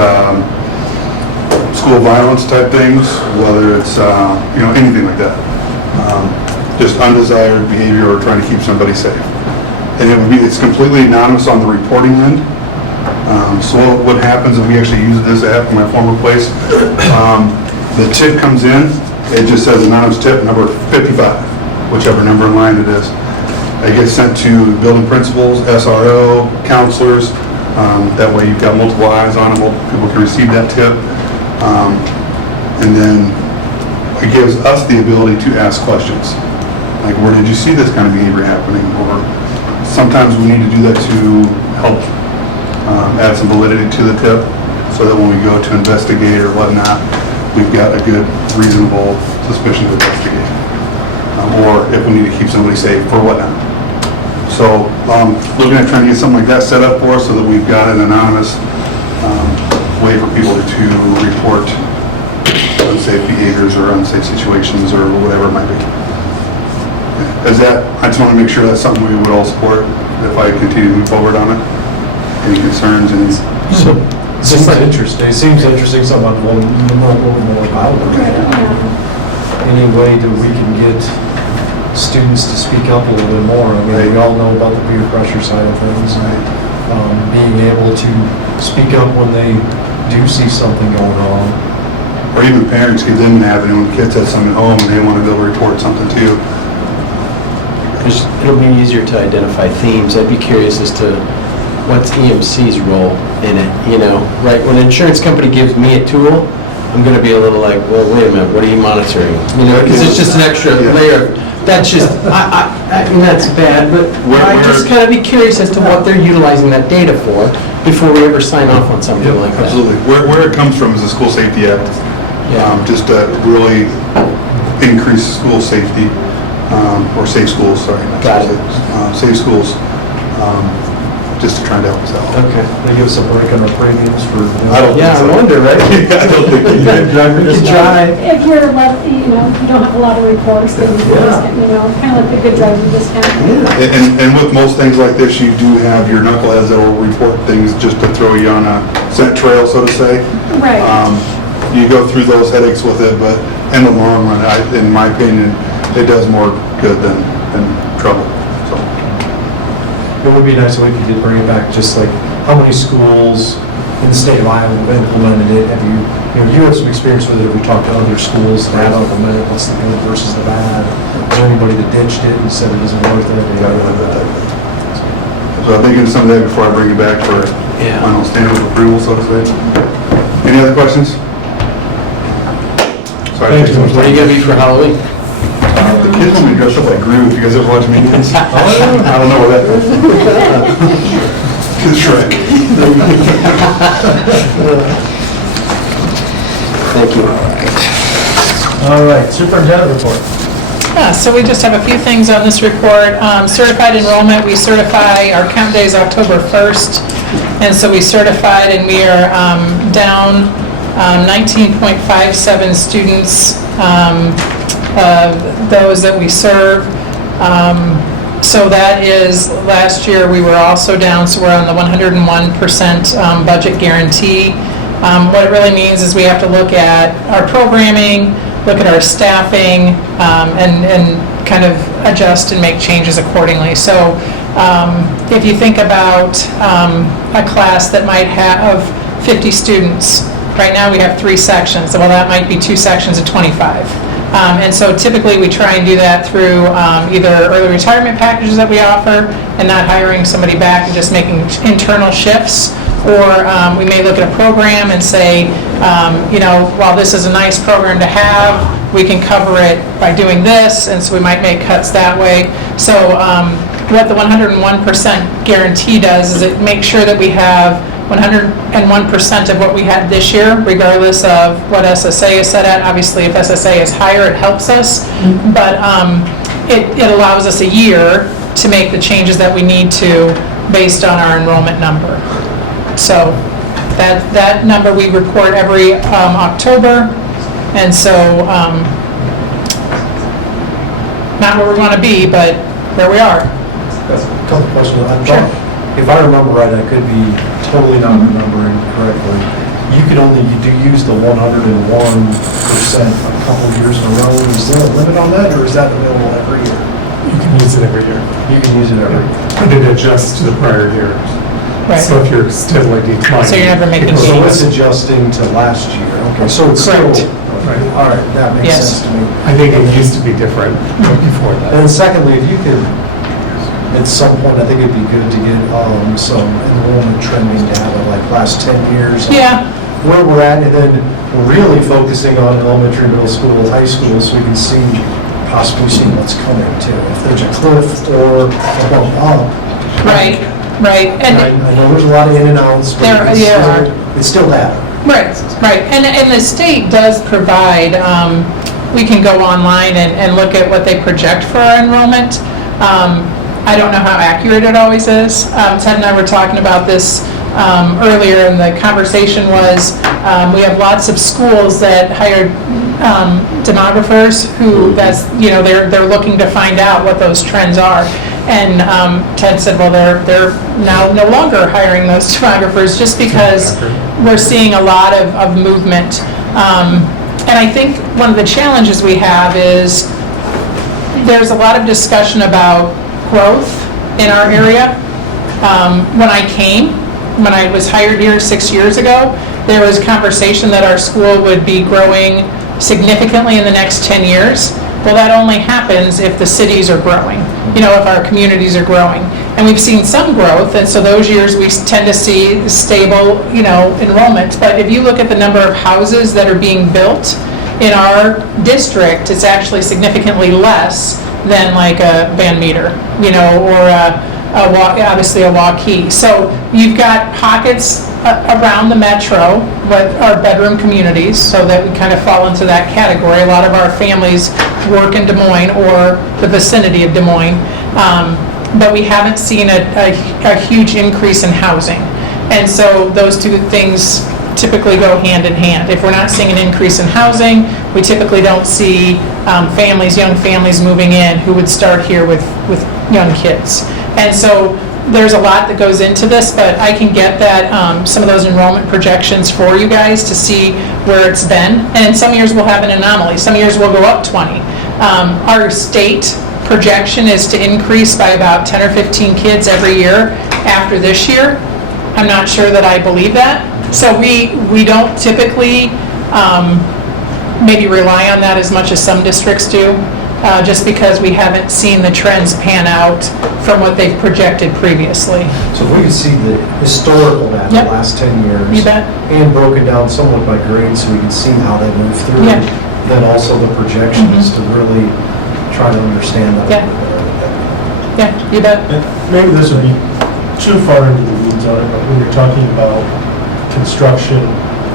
school violence type things, whether it's, anything like that. Just undesired behavior or trying to keep somebody safe. And it's completely anonymous on the reporting end. So what happens if we actually use this app in my former place, the tip comes in, it just says anonymous tip number 55, whichever number in line it is. It gets sent to building principals, SRO, counselors. That way you've got multiple eyes on it, multiple people can receive that tip. And then it gives us the ability to ask questions. Like, where did you see this kind of behavior happening? Or sometimes we need to do that to help add some validity to the tip, so that when we go to investigate or whatnot, we've got a good, reasonable suspicion to investigate. Or if we need to keep somebody safe or whatnot. So looking at trying to get something like that set up for us so that we've got an anonymous way for people to report unsafe behaviors or unsafe situations or whatever it might be. I just want to make sure that's something we would all support if I continue to move forward on it. Any concerns? So, seems interesting, it seems interesting, something I'd want to know a little more about. Any way that we can get students to speak up a little bit more? I mean, we all know about the peer pressure side of things. Being able to speak up when they do see something going on. Or even parents give them an avenue when kids have something at home and they want to be able to report something too. It'll be easier to identify themes. I'd be curious as to what's EMC's role in it, right? When an insurance company gives me a tool, I'm gonna be a little like, well, wait a minute, what are you monitoring? Because it's just an extra layer. That's just, I mean, that's bad, but I just kind of be curious as to what they're utilizing that data for before we ever sign off on something like that. Absolutely. Where it comes from is the School Safety Act. Just to really increase school safety, or safe schools, sorry. Got it. Safe schools. just to try and help us out. Okay. They give us a break on our premiums for. I don't think Yeah, I so. wonder, right? I don't think you did. We could try. If you're, you know, you don't have a lot of reports, then you can, you know, kind of like the good driver discount. And with most things like this, you do have your knuckleheads that will report things just to throw you on a scent trail, so to say. Right. You go through those headaches with it, but in the long run, in my opinion, it does more good than trouble, so. It would be nice if you did bring it back, just like, how many schools in the state of Iowa have implemented it? Have you, you have some experience with it, have we talked to other schools that have implemented it, what's the good versus the bad? Is there anybody that ditched it and said it isn't worth it? So I'm thinking someday before I bring it back for final stamp of approval, so to say. Any other questions? Sorry. Thank you. What are you gonna be for Halloween? The kids want me to dress up like Groot. You guys ever watch Minions? I don't know where that is. Shrek. Thank you. All right, superintendent report. Yeah, so we just have a few things on this report. Certified enrollment, we certify, our count day is October 1st, and so we certified, and we are down 19.57 students of those that we serve. So that is, last year we were also down, so we're on the 101% budget guarantee. What it really means is we have to look at our programming, look at our staffing, and kind of adjust and make changes accordingly. So if you think about a class that might have 50 students, right now we have 3 sections. Well, that might be 2 sections of 25. And so typically we try and do that through either early retirement packages that we offer and not hiring somebody back and just making internal shifts. Or we may look at a program and say, while this is a nice program to have, we can cover it by doing this, and so we might make cuts that way. So what the 101% guarantee does is it makes sure that we have 101% of what we had this year, regardless of what SSA is set at. Obviously, if SSA is higher, it helps us, but it allows us a year to make the changes that we need to based on our enrollment number. So that number we report every October, and so not where we want to be, but where we are. That's a couple questions. If I remember right, I could be totally not remembering correctly. You could only use the 101% a couple years in a row. Is there a limit on that, or is that available every year? You can use it every year. You can use it every year. But it adjusts to the prior year. Right. So if you're steadily declining. So you're never making So it's changes. adjusting to last year. Okay, so it's still, Correct. okay, all right, that makes Yes. sense to me. I think it used to be different before And that. then secondly, if you could, at some point, I think it'd be good to get some enrollment trending data, like last 10 years. Yeah. Where we're at, and then we're really focusing on elementary, middle school, high school, so we can possibly see what's coming too. If there's a cliff or a bump up. Right. And I know there's a lot of in and outs, but it's still data. Right. And the state does provide, we can go online and look at what they project for our enrollment. I don't know how accurate it always is. Ted and I were talking about this earlier, and the conversation was, we have lots of schools that hire demographers who, they're looking to find out what those trends are. And Ted said, well, they're now no longer hiring those demographers just because we're seeing a lot of movement. And I think one of the challenges we have is there's a lot of discussion about growth in our area. When I was hired here 6 years ago, there was conversation that our school would be growing significantly in the next 10 years. Well, that only happens if the cities are growing, if our communities are growing. And we've seen some growth, and so those years we tend to see stable, enrollment. But if you look at the number of houses that are being built in our district, it's actually significantly less than like a Van Meter, or obviously a Waukee. So you've got pockets around the metro, with our bedroom communities, so that we kind of fall into that category. A lot of our families work in Des Moines or the vicinity of Des Moines. but we haven't seen a huge increase in housing. And so those two things typically go hand in hand. If we're not seeing an increase in housing, we typically don't see young families moving in who would start here with young kids. And so there's a lot that goes into this, but I can get that, some of those enrollment projections for you guys to see where it's been. And some years we'll have an anomaly. Some years we'll go up 20. Our state projection is to increase by about 10 or 15 kids every year after this year. I'm not sure that I believe that. So we don't typically maybe rely on that as much as some districts do, just because we haven't seen the trends pan out from what they've projected previously. So if we could see the historical data, Yep. the last 10 years. You bet. And broken down somewhat by grade, so we can see how they move through. Yeah. Then also the projections to really try to understand that. Yeah. Yeah, you bet. And maybe this would be too far into the weeds on it, but when you're talking about construction,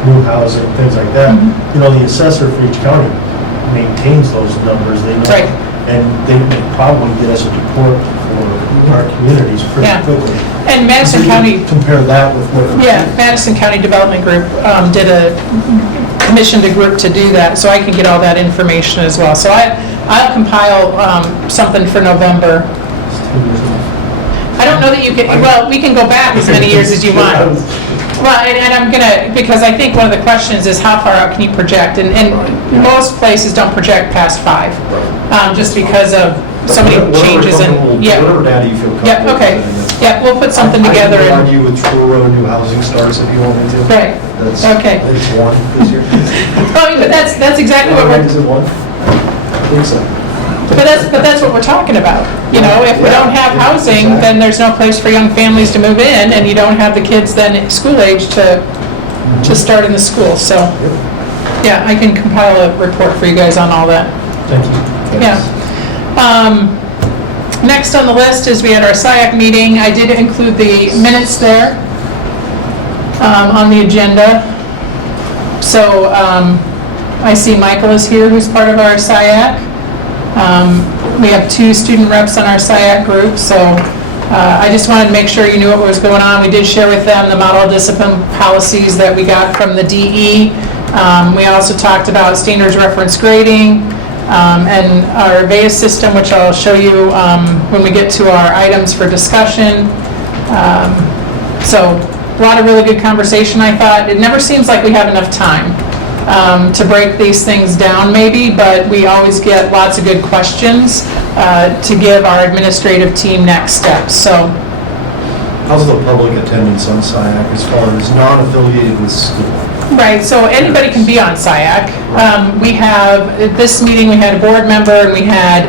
new housing, things like that, you know, the assessor for each county maintains those numbers, they know. Right. And they can probably get us a report for our communities pretty Yeah. quickly. And Madison So you County, can compare that with what. yeah, Madison County Development Group commissioned a group to do that, so I can get all that information as well. So I'll compile something for November. I don't know that you can, well, we can go back as many years as you want. Well, and I'm gonna, because I think one of the questions is how far out can you project? And most places don't project past 5, just because of so many changes and, Whatever data you feel comfortable. yeah, okay. with, that's fine. Yeah, we'll put something together I can and, argue with Truro new housing starts if you want me to. right, That's, okay. I think it's 1 this year. Oh, but that's exactly what we're, Is it 1? I think so. but that's what we're talking about. You know, if we don't have housing, then there's no place for young families to move in, and you don't have the kids then at school age to start in the school, so. Yeah, I can compile a report for you guys on all that. Thank you. Yeah. Next on the list is we had our SIAC meeting. I did include the minutes there on the agenda. So I see Michael is here, who's part of our SIAC. We have 2 student reps on our SIAC group, so I just wanted to make sure you knew what was going on. We did share with them the model discipline policies that we got from the DE. We also talked about standards reference grading, and our VEA system, which I'll show you when we get to our items for discussion. So a lot of really good conversation, I thought. It never seems like we have enough time to break these things down maybe, but we always get lots of good questions to give our administrative team next steps. So How's the public attendance on SIAC as far as non-affiliated with school? right, so anybody can be on SIAC. We have, at this meeting, we had a board member, and we had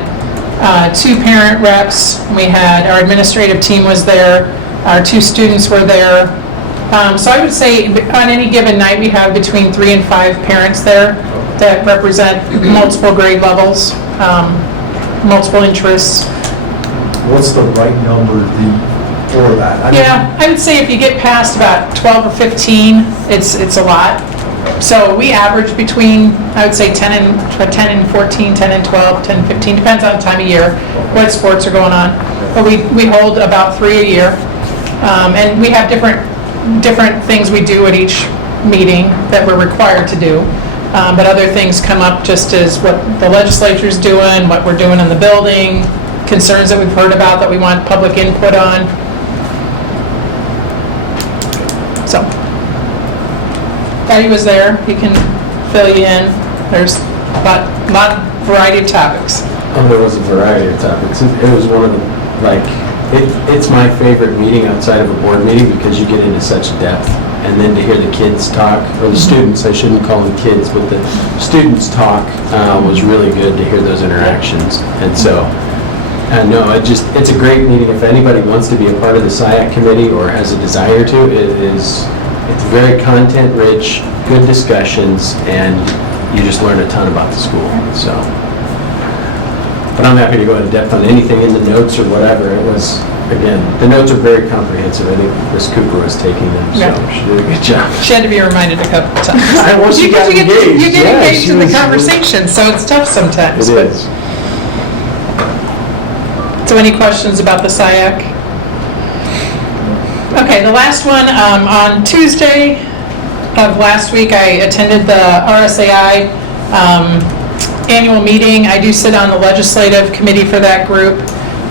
2 parent reps. We had, our administrative team was there, our 2 students were there. So I would say on any given night, we have between 3 and 5 parents there that represent multiple grade levels, multiple interests. What's the right number for that? I mean, Yeah, I would say if you get past about 12 or 15, it's a lot. So we average between, I would say 10 and 14, 10 and 12, 10 and 15, depends on the time of year, what sports are going on. But we hold about 3 a year. And we have different things we do at each meeting that we're required to do. But other things come up just as what the legislature's doing, what we're doing in the building, concerns that we've heard about that we want public input on. So, Patty was there, he can fill you in. There's a lot variety of topics. Oh, there was a variety of topics. It was one of the, like, it's my favorite meeting outside of a board meeting because you get into such depth. And then to hear the kids talk, or the students, I shouldn't call them kids, but the students talk was really good to hear those interactions. And so, no, it's a great meeting. If anybody wants to be a part of the SIAC committee or has a desire to, it's very content-rich, good discussions, and you just learn a ton about the school, so. But I'm happy to go into depth on anything in the notes or whatever. It was, again, the notes are very comprehensive. I think Ms. Cooper was taking them, so Yeah. she did a good job. She had to be reminded a couple of times. Well, she got engaged. You get Yeah, engaged she in the was- conversation, so it's tough sometimes. It but- is. So any questions about the SiAC? Okay, the last one, on Tuesday of last week, I attended the RSAI annual meeting. I do sit on the legislative committee for that group,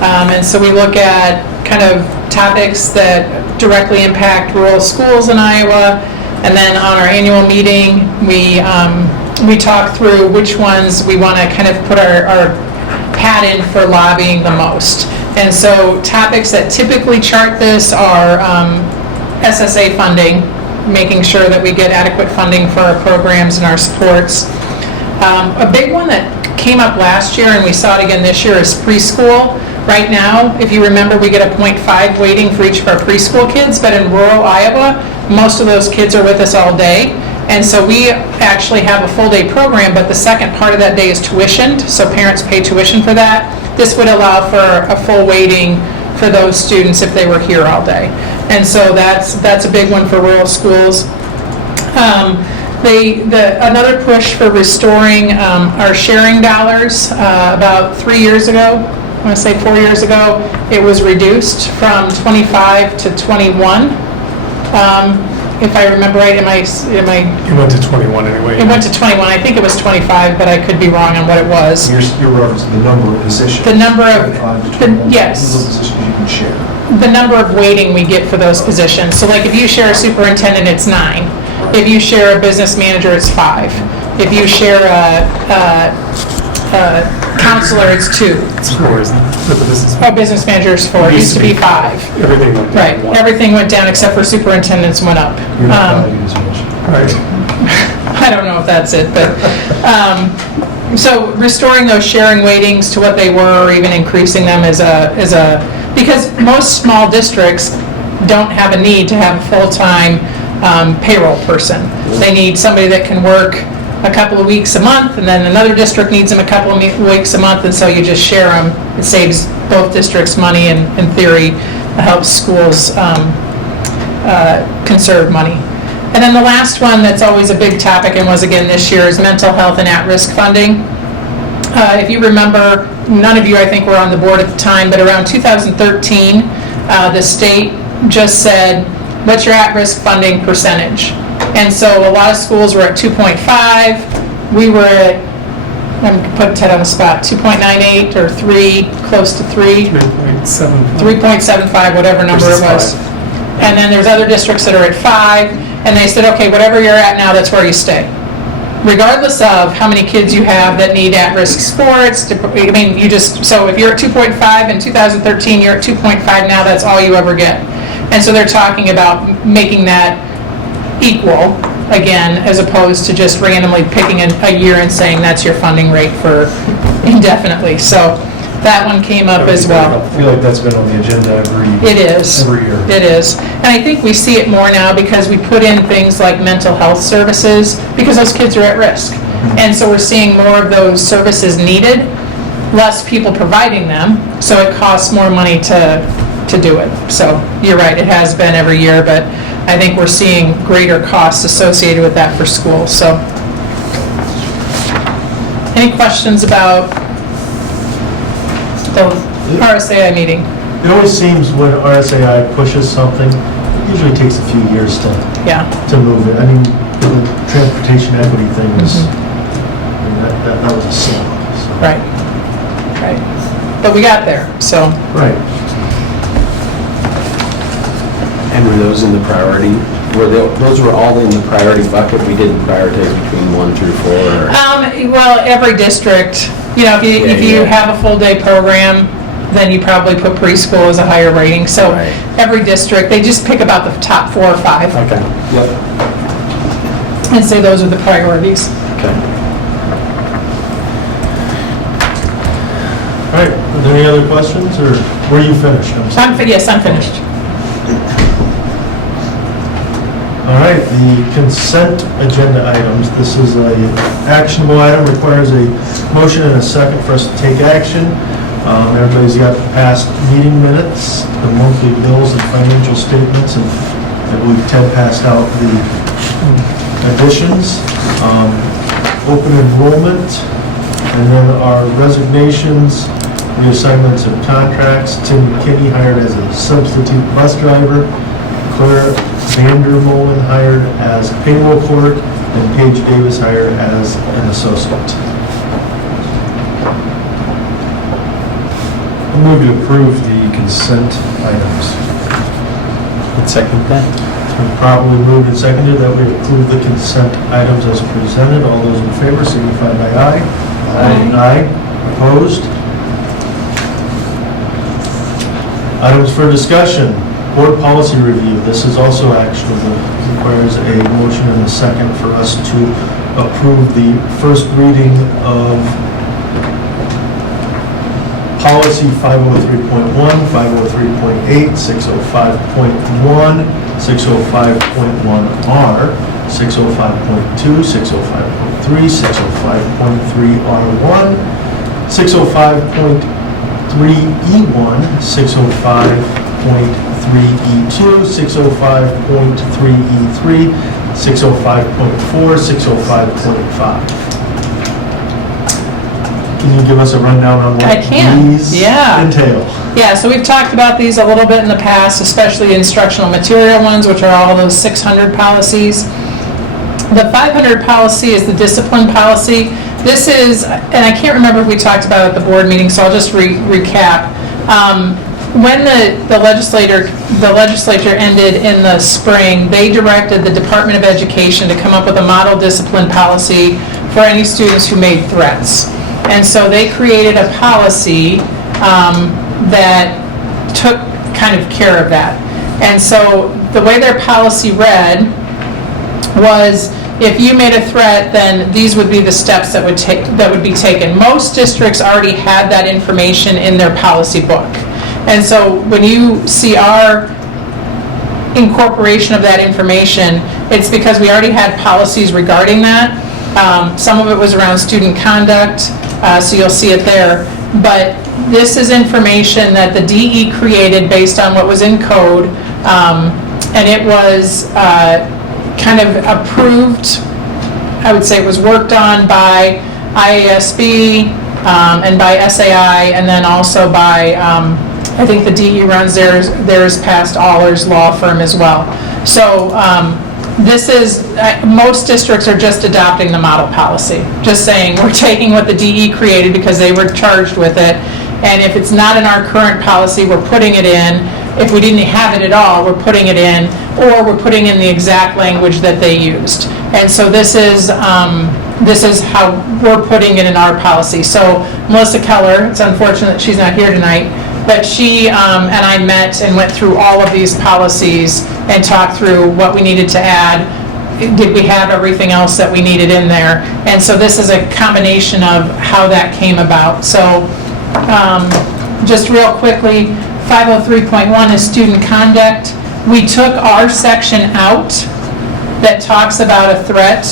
and so we look at kind of topics that directly impact rural schools in Iowa, and then on our annual meeting, we talk through which ones we want to kind of put our hat in for lobbying the most. And so topics that typically chart this are SSA funding, making sure that we get adequate funding for our programs and our supports. A big one that came up last year, and we saw it again this year, is preschool. Right now, if you remember, we get a 0.5 weighting for each of our preschool kids, but in rural Iowa, most of those kids are with us all day. And so we actually have a full-day program, but the second part of that day is tuitioned, so parents pay tuition for that. This would allow for a full weighting for those students if they were here all day. And so that's a big one for rural schools. Another push for restoring our sharing dollars, about 3 years ago, I want to say 4 years ago, it was reduced from 25 to 21. If I remember right, am I? It went to 21 anyway. It went to 21. I think it was 25, but I could be wrong on what it was. You're referencing the number of positions. The number of, 25 to 21. yes. Those are positions you can share. The number of weighting we get for those positions. So like if you share a superintendent, it's 9. If you share a business manager, it's 5. If you share a counselor, it's 2. It's 4, isn't it? For the business. Oh, business manager is 4. It used to be 5. Everything went down. Right. one. Everything went down except for superintendents went up. You're not valued as much. Right. I don't know if that's it, but, so restoring those sharing weightings to what they were, or even increasing them because most small districts don't have a need to have a full-time payroll person. They need somebody that can work a couple of weeks a month, and then another district needs them a couple of weeks a month, and so you just share them. It saves both districts money, and in theory, it helps schools conserve money. And then the last one that's always a big topic, and was again this year, is mental health and at-risk funding. If you remember, none of you, I think, were on the board at the time, but around 2013, the state just said, what's your at-risk funding percentage? And so a lot of schools were at 2.5. We were at, I'm putting Ted on the spot, 2.98 or 3, close to 3. 3.75. 3.75, whatever number it was. Versus 5. And then there's other districts that are at 5, and they said, okay, whatever you're at now, that's where you stay. Regardless of how many kids you have that need at-risk sports, I mean, so if you're at 2.5 in 2013, you're at 2.5 now, that's all you ever get. And so they're talking about making that equal again, as opposed to just randomly picking a year and saying that's your funding rate for indefinitely. So that one came up as well. I feel like that's been on the agenda every year. It is. And I think we see it more now because we put in things like mental health services because those kids are at risk. And so we're seeing more of those services needed, less people providing them, so it costs more money to do it. So you're right, it has been every year, but I think we're seeing greater costs associated with that for schools. So any questions about the RSAI meeting? It always seems when RSAI pushes something, it usually takes a few years to move it. I mean, the transportation equity thing was, I mean, that was a slog. So. Right. But we got there, so. Right. And were those in the priority, those were all in the priority bucket? We didn't prioritize between 1 through 4? Or? Well, every district, if you have a full-day program, then you probably put preschool as a higher rating. So every district, they just pick about the top 4 or 5. Okay, yep. And say those are the priorities. Okay. All right, are there any other questions, or were you finished? Yes, I'm finished. All right, the consent agenda items. This is a actionable item, requires a motion and a second for us to take action. Everybody's got the past meeting minutes, the monthly bills and financial statements, and I believe Ted passed out the additions, open enrollment, and then our resignations, reassignments of contracts, Tim McKinney hired as a substitute bus driver, Claire Vandermolen hired as payroll clerk, and Paige Davis hired as an associate. I'll move to approve the consent items. I'd second that. It's been properly moved and seconded that we approve the consent items as presented. All those in favor signify by aye. Aye. Opposed? Items for discussion. Board policy review. This is also actionable. Requires a motion and a second for us to approve the first reading of policy 503.1, 503.8, 605.1, 605.1R, 605.2, 605.3, 605.3R1, 605.3E1, 605.3E2, 605.3E3, 605.4, 605.5. Can you give us a rundown on I what can, these yeah. entail? Yeah, so we've talked about these a little bit in the past, especially the instructional material ones, which are all those 600 policies. The 500 policy is the discipline policy. This is, and I can't remember if we talked about it at the board meeting, so I'll just recap. When the legislature ended in the spring, they directed the Department of Education to come up with a model discipline policy for any students who made threats. And so they created a policy that took kind of care of that. And so the way their policy read was, if you made a threat, then these would be the steps that would be taken. Most districts already had that information in their policy book. And so when you see our incorporation of that information, it's because we already had policies regarding that. Some of it was around student conduct, so you'll see it there. But this is information that the DE created based on what was in code, and it was kind of approved. I would say it was worked on by IASB and by SAI, and then also by, I think the DE runs theirs past Allers Law Firm as well. So this is, most districts are just adopting the model policy, just saying we're taking what the DE created because they were charged with it, and if it's not in our current policy, we're putting it in. If we didn't have it at all, we're putting it in, or we're putting in the exact language that they used. And so this is how we're putting it in our policy. So Melissa Keller, it's unfortunate that she's not here tonight, but she and I met and went through all of these policies and talked through what we needed to add. Did we have everything else that we needed in there? And so this is a combination of how that came about. So just real quickly, 503.1 is student conduct. We took our section out that talks about a threat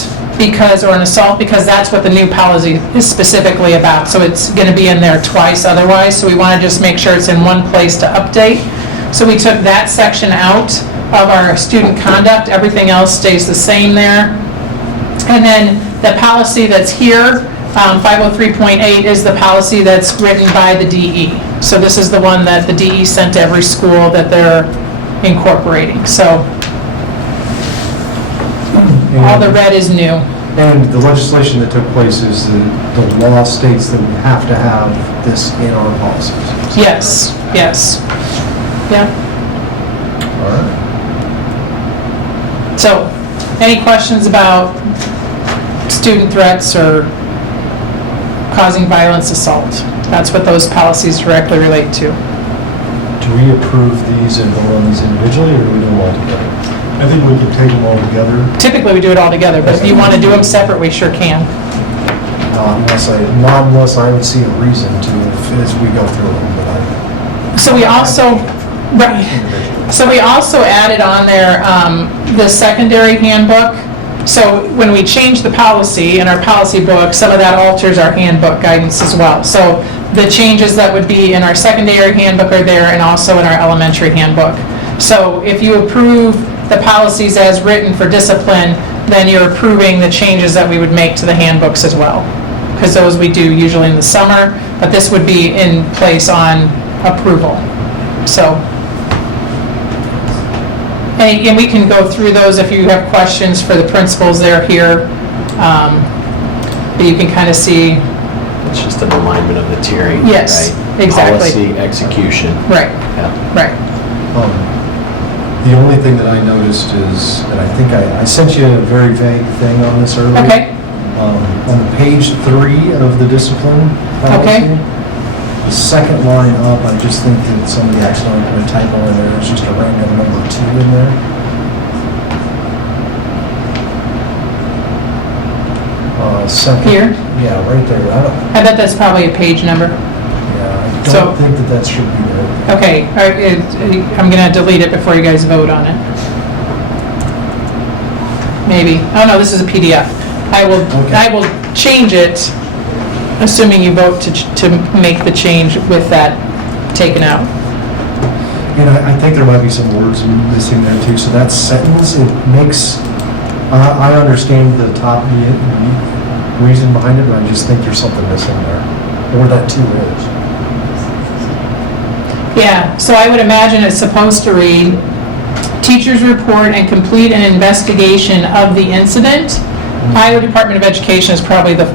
or an assault, because that's what the new policy is specifically about. So it's going to be in there twice otherwise. So we want to just make sure it's in one place to update. So we took that section out of our student conduct. Everything else stays the same there. And then the policy that's here, 503.8, is the policy that's written by the DE. So this is the one that the DE sent to every school that they're incorporating. So all the red is new. And the legislation that took place is the law states that we have to have this in our policies. Yes, yes. Yeah. All right. So, any questions about student threats or causing violence, assault? That's what those policies directly relate to. Do we approve these and vote on these individually, or do we do them all together? I think we can take them all together. Typically, we do it all together, but if you want to do them separate, we sure can. Not unless I would see a reason to, as we go through them, but So we also, right. So we also added on there the secondary handbook. So when we change the policy in our policy book, some of that alters our handbook guidance as well. So the changes that would be in our secondary handbook are there, and also in our elementary handbook. So if you approve the policies as written for discipline, then you're approving the changes that we would make to the handbooks as well. because those we do usually in the summer, but this would be in place on approval. So, and we can go through those if you have questions for the principals, they're here. But you can kind of see, It's just an alignment of the tiering. Yes, right? exactly. Policy, execution. right, Yeah. right. The only thing that I noticed is, and I think I sent you a very vague thing on this earlier. Okay, On page 3 of the discipline policy. Okay. The second line up, I just think that somebody accidentally put a typo in there, it's just a random number 2 in there. Second. Here? Yeah, right there, I bet that's probably a page number. yeah, I So- don't think that should be there. Okay, I'm gonna delete it before you guys vote on it. Maybe, oh no, this is a PDF. I Okay. will change it, assuming you vote to make the change with that taken out. And I think there might be some words missing there too, so that sentence, it makes, I understand the top reason behind it, but I just think there's something missing there, or that 2 is. Yeah, so I would imagine it's supposed to read, teachers report and complete an investigation of the incident. Iowa Department of Education is probably the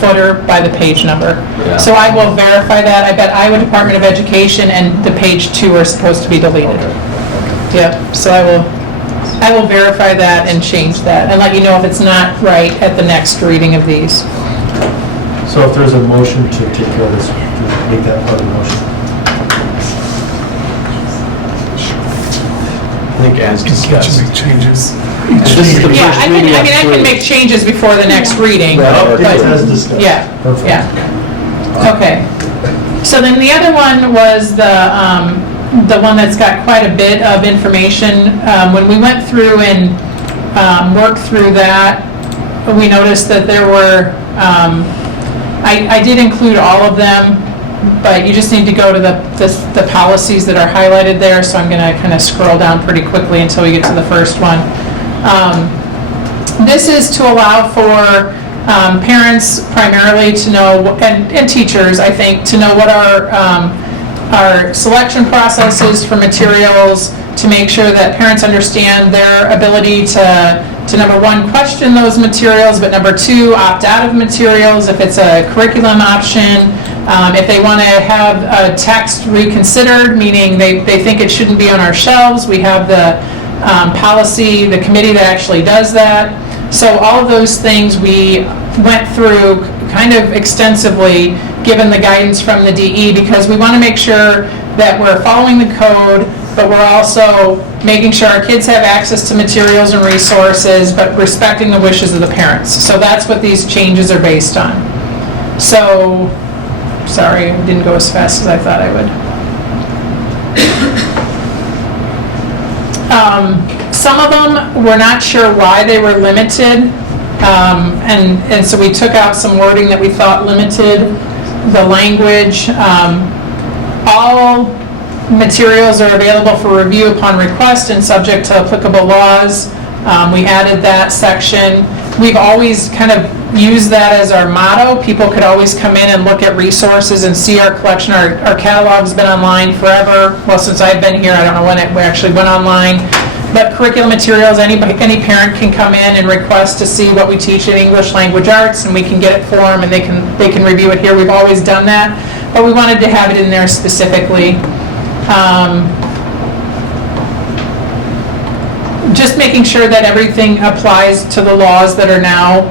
footer by the page number. Yeah. So I will verify that. I bet Iowa Department of Education and the page 2 are supposed to be deleted. Yep, so I will verify that and change that and let you know if it's not right at the next reading of these. So if there's a motion to take care of this, to make that part of the motion. I think as Can you discussed. make changes? This is the Yeah, first I reading mean, I can make changes before the next reading. Well, but- as discussed. Yeah, Perfect. yeah. Okay. So then the other one was the one that's got quite a bit of information. When we went through and worked through that, we noticed that there were, I did include all of them, but you just need to go to the policies that are highlighted there, so I'm gonna kind of scroll down pretty quickly until we get to the first one. This is to allow for parents primarily to know, and teachers, I think, to know what our selection process is for materials, to make sure that parents understand their ability to number 1, question those materials, but number 2, opt out of materials if it's a curriculum option. If they want to have a text reconsidered, meaning they think it shouldn't be on our shelves, we have the policy, the committee that actually does that. So all of those things we went through kind of extensively, given the guidance from the DE, because we want to make sure that we're following the code, but we're also making sure our kids have access to materials and resources, but respecting the wishes of the parents. So that's what these changes are based on. So, sorry, I didn't go as fast as I thought I would. Some of them, we're not sure why they were limited, and so we took out some wording that we thought limited the language. All materials are available for review upon request and subject to applicable laws. We added that section. We've always kind of used that as our motto. People could always come in and look at resources and see our collection. Our catalog's been online forever. Well, since I've been here, I don't know when it actually went online. But curriculum materials, any parent can come in and request to see what we teach in English Language Arts, and we can get it for them, and they can review it here. We've always done that, but we wanted to have it in there specifically. Just making sure that everything applies to the laws that are now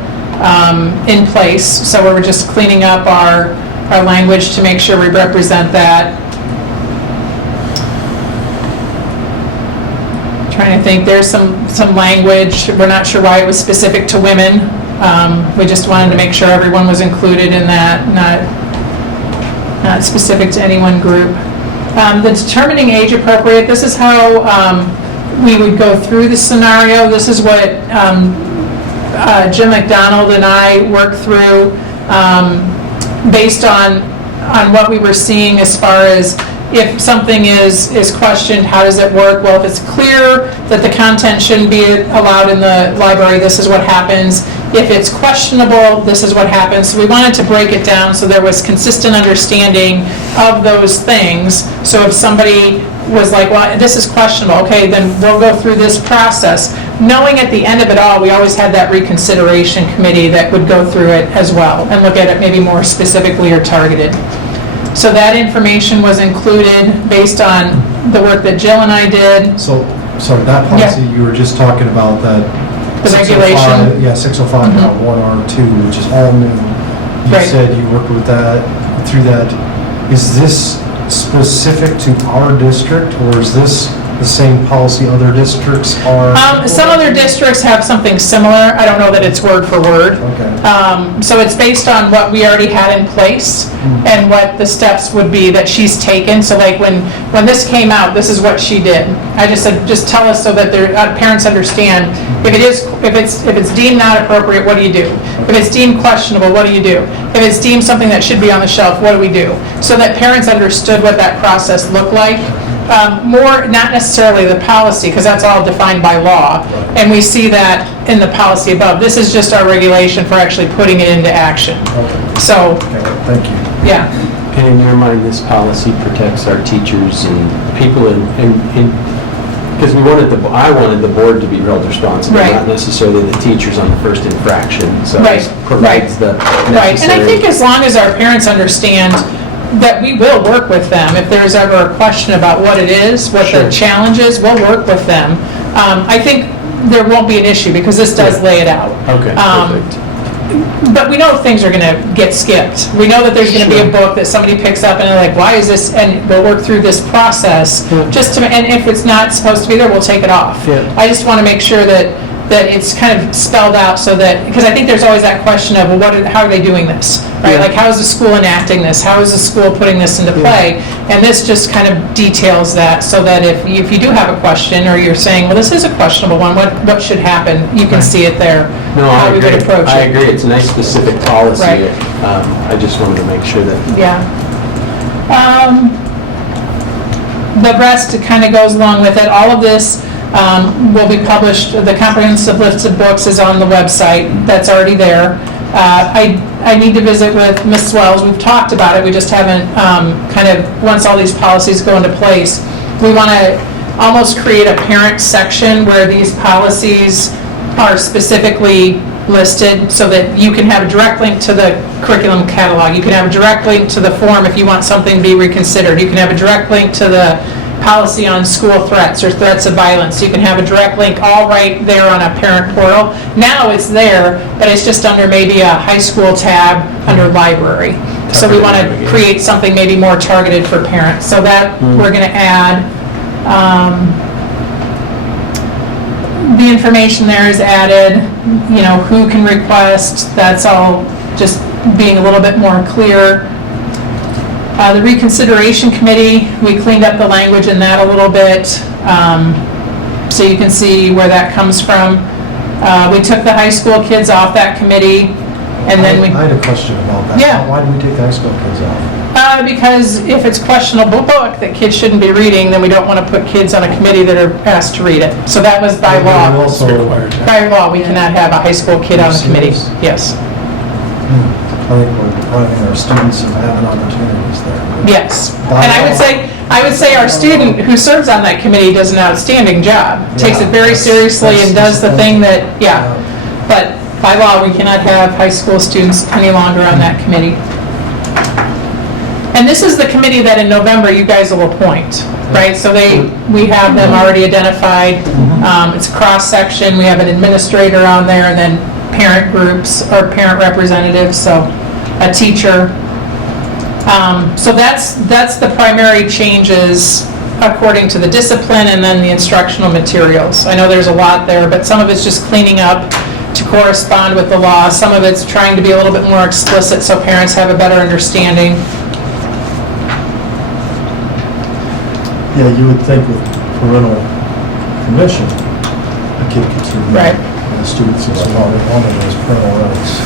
in place. So we're just cleaning up our language to make sure we represent that. Trying to think, there's some language, we're not sure why it was specific to women. We just wanted to make sure everyone was included in that, not specific to any one group. The determining age appropriate, this is how we would go through the scenario. This is what Jim McDonald and I worked through based on what we were seeing as far as if something is questioned, how does it work? Well, if it's clear that the content shouldn't be allowed in the library, this is what happens. If it's questionable, this is what happens. So we wanted to break it down so there was consistent understanding of those things. So if somebody was like, well, this is questionable, okay, then we'll go through this process. Knowing at the end of it all, we always had that reconsideration committee that would go through it as well and look at it maybe more specifically or targeted. So that information was included based on the work that Jill and I did. So that policy, you were just talking about that. The 605 regulation? Yeah, 605.1R2, which is all new. You Right. said you worked with that, through that. Is this specific to our district, or is this the same policy other districts are? Some other districts have something similar. I don't know that it's word for word. Okay. So it's based on what we already had in place and what the steps would be that she's taken. So like when this came out, this is what she did. I just said, just tell us so that their parents understand. If it's deemed not appropriate, what do you do? If it's deemed questionable, what do you do? If it's deemed something that should be on the shelf, what do we do? So that parents understood what that process looked like. More, not necessarily the policy, because that's all defined by law, and we see that in the policy above. This is just our regulation for actually putting it into action. Okay. So, Okay, thank you. yeah, And in your mind, this policy protects our teachers and people because I wanted the board to be held responsible, Right. not necessarily the teachers on the first infraction. So Right, this provides the necessary. right. And I think as long as our parents understand that we will work with them, if there's ever a question about what it is, what the Sure. challenge is, we'll work with them. I think there won't be an issue because this does lay it out. Okay, perfect. But we know things are going to get skipped. We know that there's going to be a book that somebody picks up and they're like, why is this? And we'll work through this process just to, and if it's not supposed to be there, we'll take it off. Yeah. I just want to make sure that it's kind of spelled out so that, because I think there's always that question of, well, how are they doing this? Right? Yeah. Like, how is the school enacting this? How is the school putting this into play? And this just kind of details that so that if you do have a question or you're saying, well, this is a questionable one, what should happen? You can see it there, No, how I we agree. would approach it. I agree. It's a nice specific policy. Right. I just wanted to make sure that. Yeah. The rest kind of goes along with it. All of this will be published. The comprehensive list of books is on the website. That's already there. I need to visit with Ms. Wells. We've talked about it. We just haven't kind of, once all these policies go into place, we want to almost create a parent section where these policies are specifically listed so that you can have a direct link to the curriculum catalog. You can have a direct link to the form if you want something to be reconsidered. You can have a direct link to the policy on school threats or threats of violence. You can have a direct link all right there on a parent portal. Now it's there, but it's just under maybe a high school tab under library. So we want to create something maybe more targeted for parents. So that we're going to add. The information there is added, who can request, that's all just being a little bit more clear. The reconsideration committee, we cleaned up the language in that a little bit, so you can see where that comes from. We took the high school kids off that committee, and then we... I had a question about that. Yeah. Why did we take the high school kids off? Because if it's questionable book that kids shouldn't be reading, then we don't want to put kids on a committee that are asked to read it. So that was by And law. also, By law, we cannot have a high school kid on a committee. Yes. I think we're depriving our students of having opportunities there. Yes. And I would say our student who serves on that committee does an outstanding job. Takes it very seriously and does the thing that, But by law, we cannot have high school students any longer on that committee. And this is the committee that in November you guys will appoint, right? So we have them already identified. It's a cross-section. We have an administrator on there and then parent groups or parent representatives, so a teacher. So that's the primary changes according to the discipline and then the instructional materials. I know there's a lot there, but some of it's just cleaning up to correspond with the law. Some of it's trying to be a little bit more explicit so parents have a better understanding. Yeah, you would think with parental permission, a kid could see Right. the students as well, they wanted those parental rights.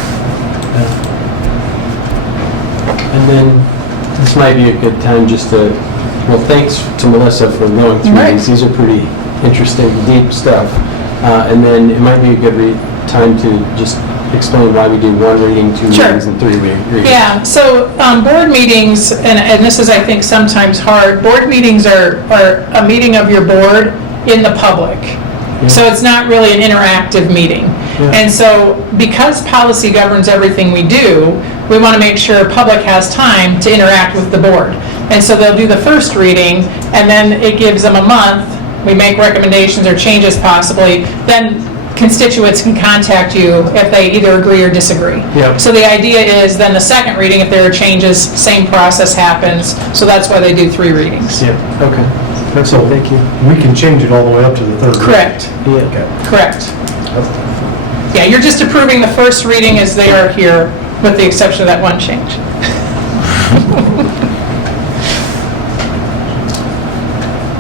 And then, this might be a good time just to Well, thanks to Melissa for going through Right. these. These are pretty interesting, deep stuff. And then it might be a good time to just explain why we do 1 reading, 2 Sure. readings, and 3 readings. Yeah, so board meetings, and this is, I think, sometimes hard, board meetings are a meeting of your board in the public. So it's not really an interactive meeting. And so because policy governs everything we do, we want to make sure public has time to interact with the board. And so they'll do the first reading, and then it gives them a month. We make recommendations or changes possibly. Then constituents can contact you if they either agree or disagree. Yep. So the idea is then the second reading, if there are changes, same process happens. So that's why they do 3 readings. Yeah, okay. That's all, thank you. We can change it all the way up to the third. Correct. Yeah. Correct. Yeah, you're just approving the first reading as they are here, with the exception of that one change.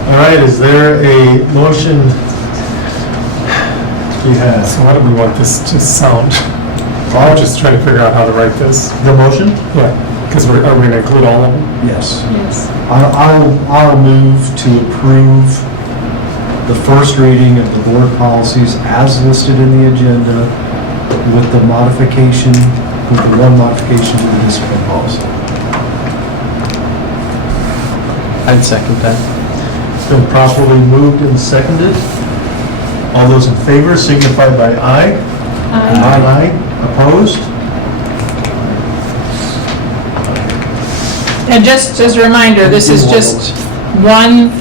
All right, is there a motion? We have So how do we want this to sound? I'm just trying to figure out how to write this. the motion? Yeah, because are we going to include all of them? Yes. Yes. I'll move to approve the first reading of the board policies as listed in the agenda with the modification, with the one modification to the discipline policy. I'd second that. It's been properly moved and seconded. All those in favor signify by aye. Aye. Opposed? And just as a reminder, this is just one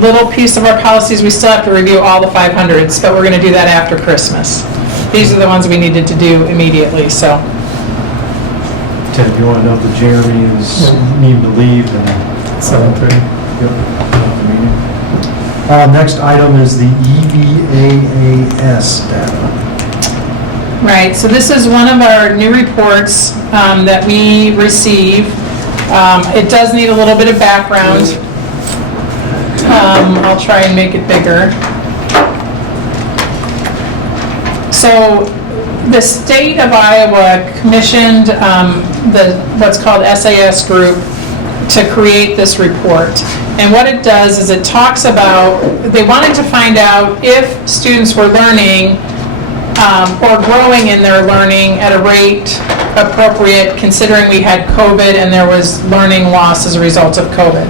little piece of our policies. We still have to review all the 500s, but we're going to do that after Christmas. These are the ones we needed to do immediately, so. Ted, you want to know that Jeremy is needing to leave and 7:30. meeting. Next item is the EBAAS data. Right, so this is one of our new reports that we receive. It does need a little bit of background. I'll try and make it bigger. So the state of Iowa commissioned what's called SAS Group to create this report. And what it does is it talks about, they wanted to find out if students were learning or growing in their learning at a rate appropriate, considering we had COVID and there was learning loss as a result of COVID.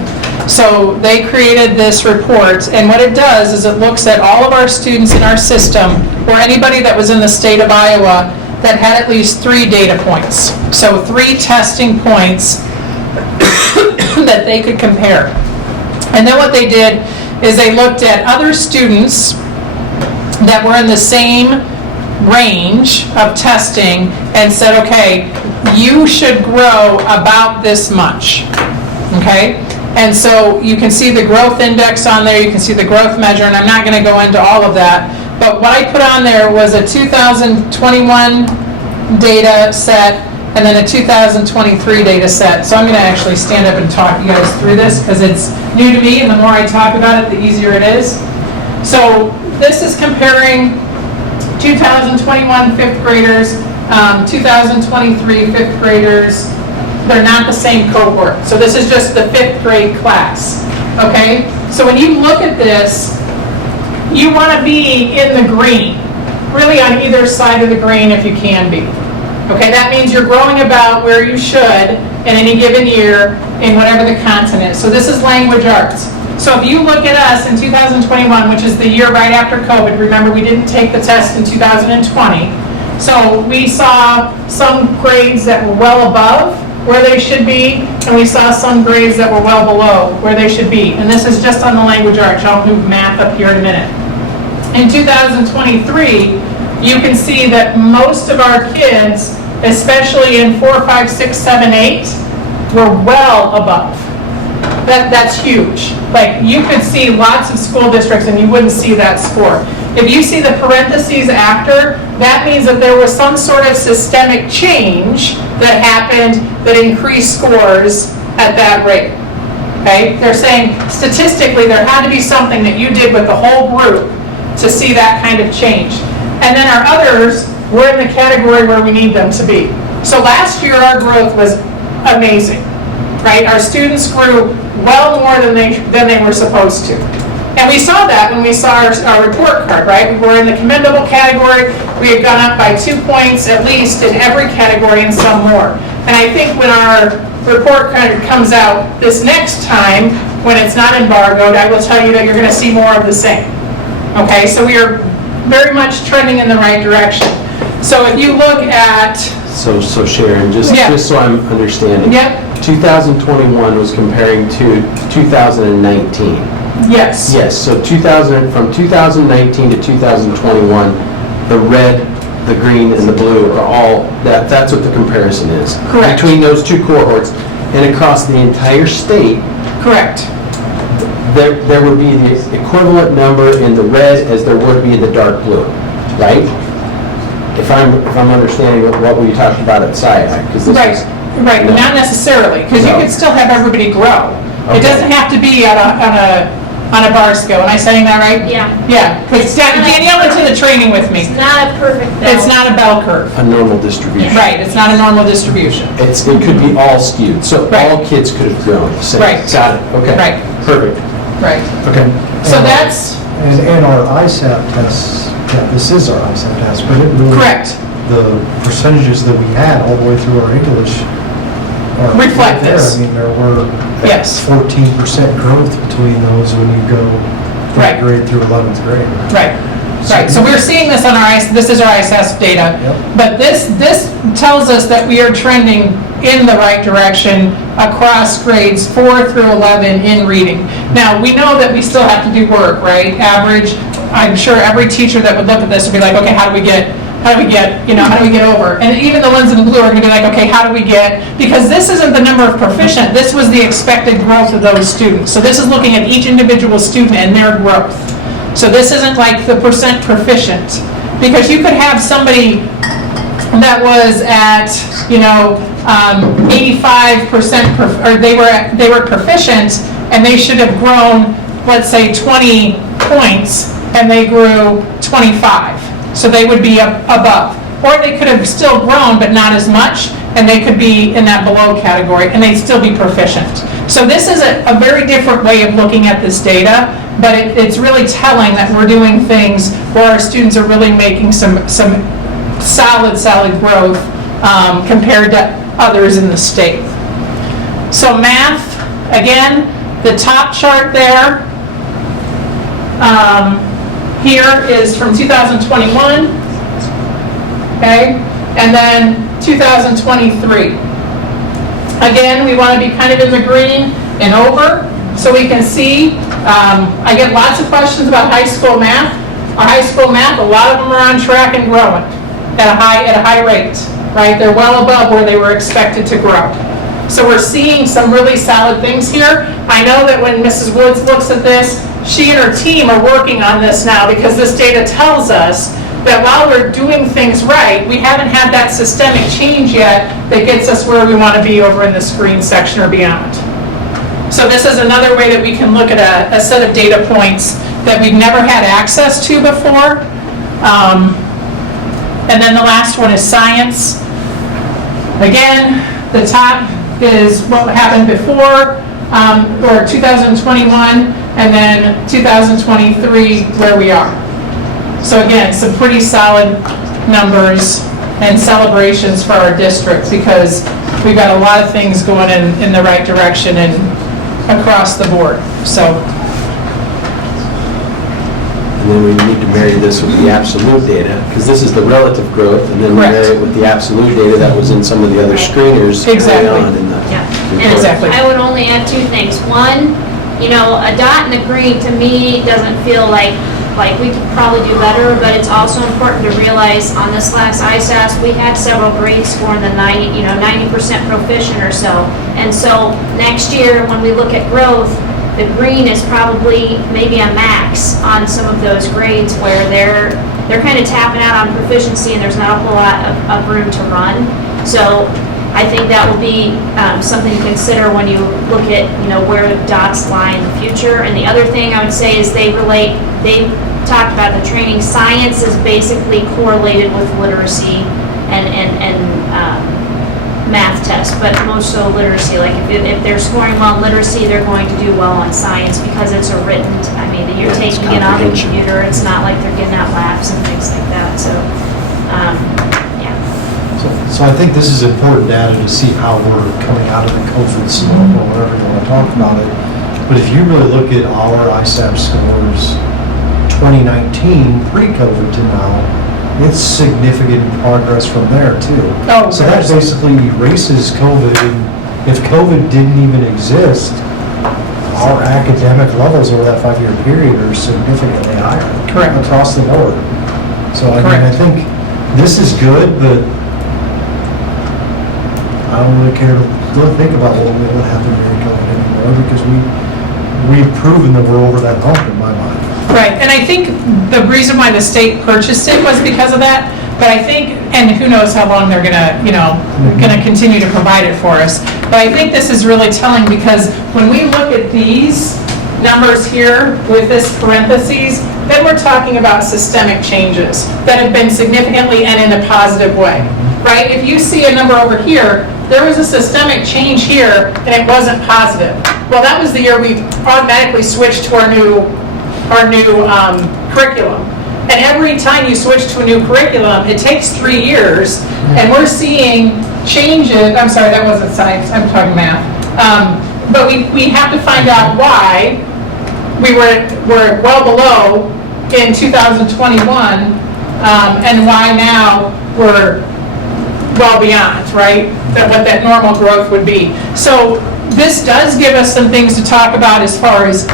So they created this report, and what it does is it looks at all of our students in our system, or anybody that was in the state of Iowa that had at least 3 data points. So 3 testing points that they could compare. And then what they did is they looked at other students that were in the same range of testing and said, okay, you should grow about this much, okay? And so you can see the growth index on there, you can see the growth measure, and I'm not going to go into all of that, but what I put on there was a 2021 data set and then a 2023 data set. So I'm going to actually stand up and talk you guys through this because it's new to me, and the more I talk about it, the easier it is. So this is comparing 2021 fifth graders, 2023 fifth graders. They're not the same cohort. So this is just the 5th grade class, okay? So when you look at this, you want to be in the green, really on either side of the green if you can be. Okay, that means you're growing about where you should in any given year in whatever the content is. So this is language arts. So if you look at us in 2021, which is the year right after COVID, remember we didn't take the test in 2020, so we saw some grades that were well above where they should be, and we saw some grades that were well below where they should be. And this is just on the language arts. I'll move math up here in a minute. In 2023, you can see that most of our kids, especially in 4, 5, 6, 7, 8, were well above. That's huge. Like, you could see lots of school districts and you wouldn't see that score. If you see the parentheses after, that means that there was some sort of systemic change that happened that increased scores at that rate. Okay? They're saying statistically there had to be something that you did with the whole group to see that kind of change. And then our others were in the category where we need them to be. So last year our growth was amazing. right? Our students grew well more than they were supposed to. And we saw that when we saw our report card, right? We were in the commendable category. We had gone up by 2 points at least in every category and some more. And I think when our report card comes out this next time, when it's not embargoed, I will tell you that you're going to see more of the same. Okay, so we are very much trending in the right direction. So if you look at, So Sharon, just so I'm understanding. Yep. 2021 was comparing to 2019. yes. Yes, so from 2019 to 2021, the red, the green, and the blue are all, that's what the comparison is. Correct. Between those two cohorts, and across the entire state, Correct. there would be the equivalent number in the red as there would be in the dark blue, right? If I'm understanding what we talked about at SciAc, because this Right, is... right, No. not necessarily, because you No. could still have everybody grow. It Okay. doesn't have to be on a bar scale. Am I saying that right? Yeah. Yeah, because Danielle went to the training with me. It's not a perfect balance. It's not a bell curve. A normal distribution. Right, it's not a normal distribution. It could be all skewed, so Right. all kids could have grown. So- Right. Got it, okay. Right. Perfect. Right. Okay. So that's, And our ISAP tests, this is our ISAP test, but it really. correct. The percentages that we had all the way through our English are. Reflect there. this. I mean, there were. Yes. 14% growth between those when you go Right. third grade through 11th grade. Right, right. So we're seeing this on our, this is our ISS data. Yep. But this tells us that we are trending in the right direction across grades 4 through 11 in reading. Now, we know that we still have to do work, right? Average, I'm sure every teacher that would look at this would be like, okay, how do we get over? And even the ones in blue are gonna be like, okay, how do we get, because this isn't the number of proficient, this was the expected growth of those students. So this is looking at each individual student and their growth. So this isn't like the percent proficient, because you could have somebody that was at, 85%, or they were proficient, and they should have grown, let's say, 20 points, and they grew 25. So they would be above. Or they could have still grown, but not as much, and they could be in that below category, and they'd still be proficient. So this is a very different way of looking at this data, but it's really telling that we're doing things where our students are really making some solid growth compared to others in the state. So math, again, the top chart there, here is from 2021, okay, and then 2023. Again, we want to be kind of in the green and over, so we can see. I get lots of questions about high school math. Our high school math, a lot of them are on track and growing at a high rate, right? They're well above where they were expected to grow. So we're seeing some really solid things here. I know that when Mrs. Woods looks at this, she and her team are working on this now, because this data tells us that while we're doing things right, we haven't had that systemic change yet that gets us where we want to be over in the screen section or beyond. So this is another way that we can look at a set of data points that we've never had access to before. And then the last one is science. Again, the top is what happened before, or 2021, and then 2023, where we are. So again, some pretty solid numbers and celebrations for our district, because we've got a lot of things going in the right direction and across the board, so. And then we need to marry this with the absolute data, because this is the relative growth, and then we Correct. marry it with the absolute data that was in some of the other screeners. Exactly. early on in the Yeah. report. Exactly. I would only add two things. One, a dot in the green to me doesn't feel like we could probably do better, but it's also important to realize on this last ISAS, we had several grades scoring the 90% proficient or so. And so next year, when we look at growth, the green is probably maybe a max on some of those grades where they're kind of tapping out on proficiency and there's not a whole lot of room to run. So I think that will be something to consider when you look at, where dots lie in the future. And the other thing I would say is they talked about the training. Science is basically correlated with literacy and math test, but most so literacy. Like if they're scoring well in literacy, they're going to do well on science because it's a written, you're Yeah, it's taking it on the comprehension. computer. It's not like they're getting out labs and things like that, so, yeah. So I think this is important data to see how we're coming out of the COVID slump or whatever you want to talk about it. But if you really look at our ISAP scores, 2019, pre-COVID to now, it's significant progress from there too. Oh, So that basically erases COVID. And if COVID didn't even exist, our academic levels over that 5-year period are significantly higher. Correct. Across the board. So I Correct. think this is good, but I don't really care to think about what happened during COVID anymore because we've proven that we're over that hump in my mind. Right, and I think the reason why the state purchased it was because of that, but I think, and who knows how long they're gonna continue to provide it for us. But I think this is really telling because when we look at these numbers here with this parentheses, then we're talking about systemic changes that have been significantly and in a positive way, right? If you see a number over here, there was a systemic change here and it wasn't positive. Well, that was the year we automatically switched to our new curriculum. And every time you switch to a new curriculum, it takes 3 years, and we're seeing changes. I'm sorry, that wasn't science, I'm talking math. But we have to find out why we were well below in 2021, and why now we're well beyond, right? What that normal growth would be. So this does give us some things to talk about as far as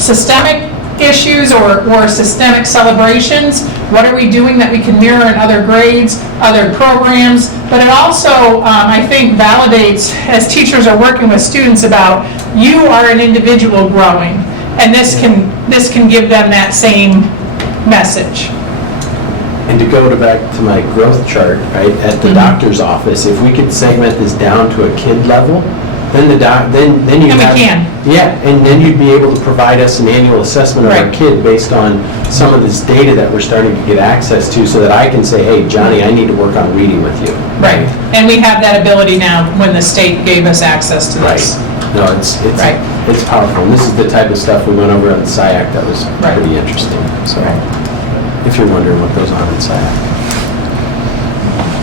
systemic issues or systemic celebrations. What are we doing that we can mirror in other grades, other programs? But it also, I think, validates, as teachers are working with students about, you are an individual growing, and this can give them that same message. And to go back to my growth chart, right, at the doctor's office, if we could segment this down to a kid level, then then you And we have... can. Yeah, and then you'd be able to provide us an annual assessment of our Right. kid based on some of this data that we're starting to get access to so that I can say, hey, Johnny, I need to work on reading with you. Right, and we have that ability now when the state gave us access to Right. this. No, it's Right. it's powerful. And this is the type of stuff we went over at the SIAC that was Right. pretty interesting. So, if you're wondering what goes on in SIAC.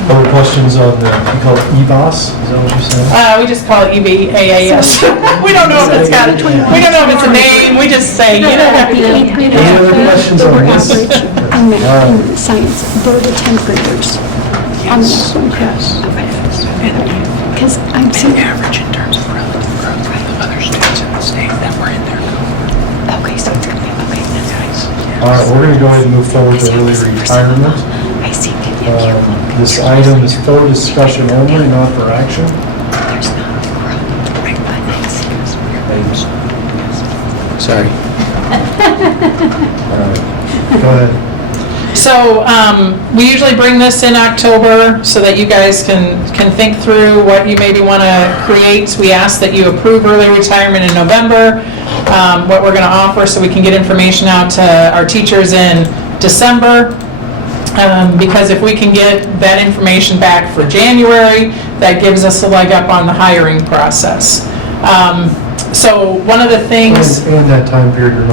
Other questions on the, you call it EBOS, is that what you're saying? We just call it EBAAS. We don't know if it's got, we don't know if it's a name, we just say, you know. Eighth graders Any other have questions the on lower this? average in math and science, they're the 10th graders. On this one, yes. Because I'm seeing. Average in terms of relative growth of other students in the state that were in there. Okay, so it's gonna be, okay, that's nice. All right, we're gonna go ahead and move forward to early retirement. I see. This item is for discussion only, not for action. There's not the growth, right, but it's. Sorry. All right, go ahead. So we usually bring this in October so that you guys can think through what you maybe want to create. We ask that you approve early retirement in November, what we're going to offer so we can get information out to our teachers in December. Because if we can get that information back for January, that gives us a leg up on the hiring process. So one of the things... And that time period,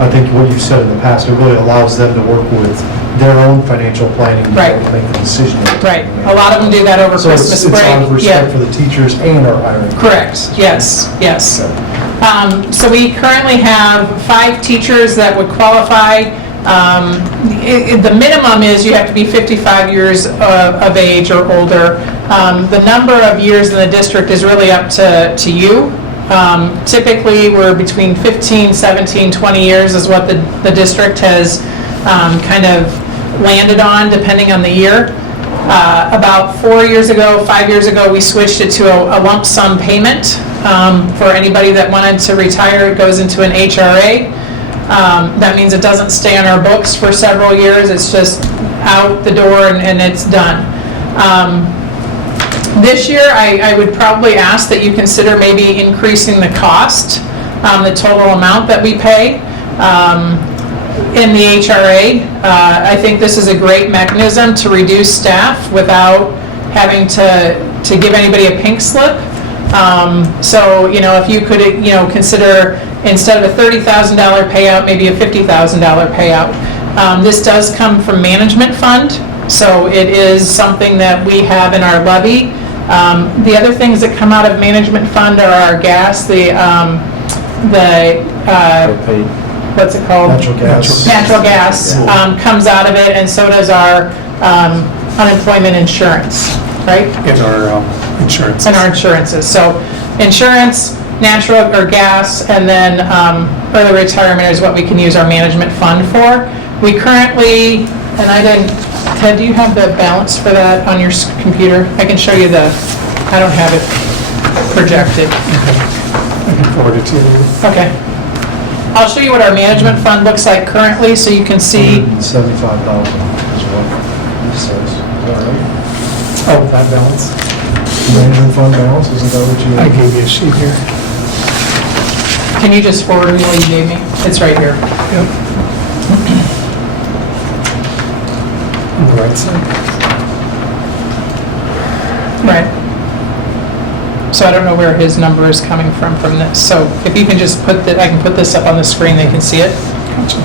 I think what you've said in the past, it really allows them to work with their own financial planning Right. to make the decision. Right, a lot of them do that over So Christmas break. it's out of Yeah. respect for the teachers and our hiring. Correct, yes, yes. So we currently have 5 teachers that would qualify. The minimum is you have to be 55 years of age or older. The number of years in the district is really up to you. Typically, we're between 15, 17, 20 years is what the district has kind of landed on, depending on the year. About 4 years ago, 5 years ago, we switched it to a lump sum payment for anybody that wanted to retire. It goes into an HRA. That means it doesn't stay on our books for several years. It's just out the door and it's done. This year, I would probably ask that you consider maybe increasing the cost, the total amount that we pay in the HRA. I think this is a great mechanism to reduce staff without having to to give anybody a pink slip. So, if you could, consider instead of a $30,000 payout, maybe a $50,000 payout. This does come from management fund, so it is something that we have in our levy. The other things that come out of management fund are our gas, what's it called? Natural gas. Natural gas comes out of it, and so does our unemployment insurance, right? In our insurance. And our insurances. So insurance, natural or gas, and then early retirement is what we can use our management fund for. We currently, and I didn't, Ted, do you have the balance for that on your computer? I can show you I don't have it projected. I can forward it to you. Okay. I'll show you what our management fund looks like currently, so you can see. $75,000 is what it says. Is that right? Oh, that balance. Management fund balance, isn't that what you? I gave you a sheet here. Can you just forward me what you gave me? It's right here. Yep. On the right side. Right. So I don't know where his number is coming from this. So if you can just I can put this up on the screen, they can see it. Gotcha.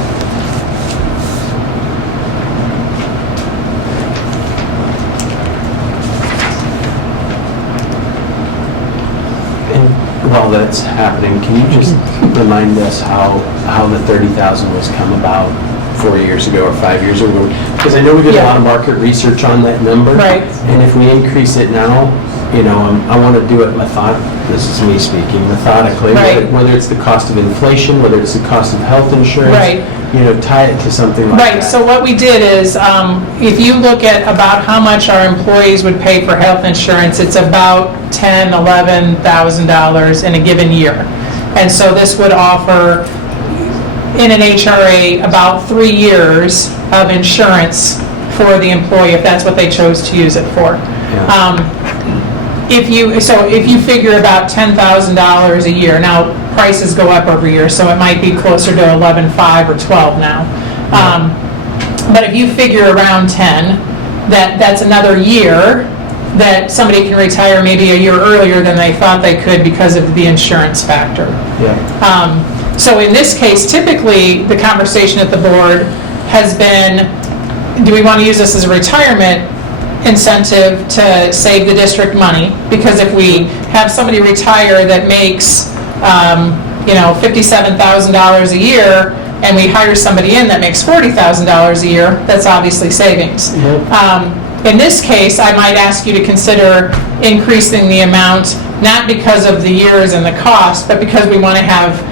And while that's happening, can you just remind us how the 30,000 was come about 4 years ago or 5 years ago? Because I know we did a lot of market research on that number. Right. And if we increase it now, I want to do it this is me speaking, methodically. Right. Whether it's the cost of inflation, whether it's the cost of health insurance. Right. Tie it to something like that. Right, so what we did is, if you look at about how much our employees would pay for health insurance, it's about $10,000, $11,000 in a given year. And so this would offer, in an HRA, about 3 years of insurance for the employee, if that's what they chose to use it for. Yeah. If you figure about $10,000 a year, now prices go up every year, so it might be closer to 11.5 or 12 now. But if you figure around 10, that's another year that somebody can retire maybe a year earlier than they thought they could because of the insurance factor. Yeah. So in this case, typically, the conversation at the board has been, do we want to use this as a retirement incentive to save the district money? Because if we have somebody retire that makes, $57,000 a year, and we hire somebody in that makes $40,000 a year, that's obviously savings. In this case, I might ask you to consider increasing the amount, not because of the years and the cost, but because we don't want to have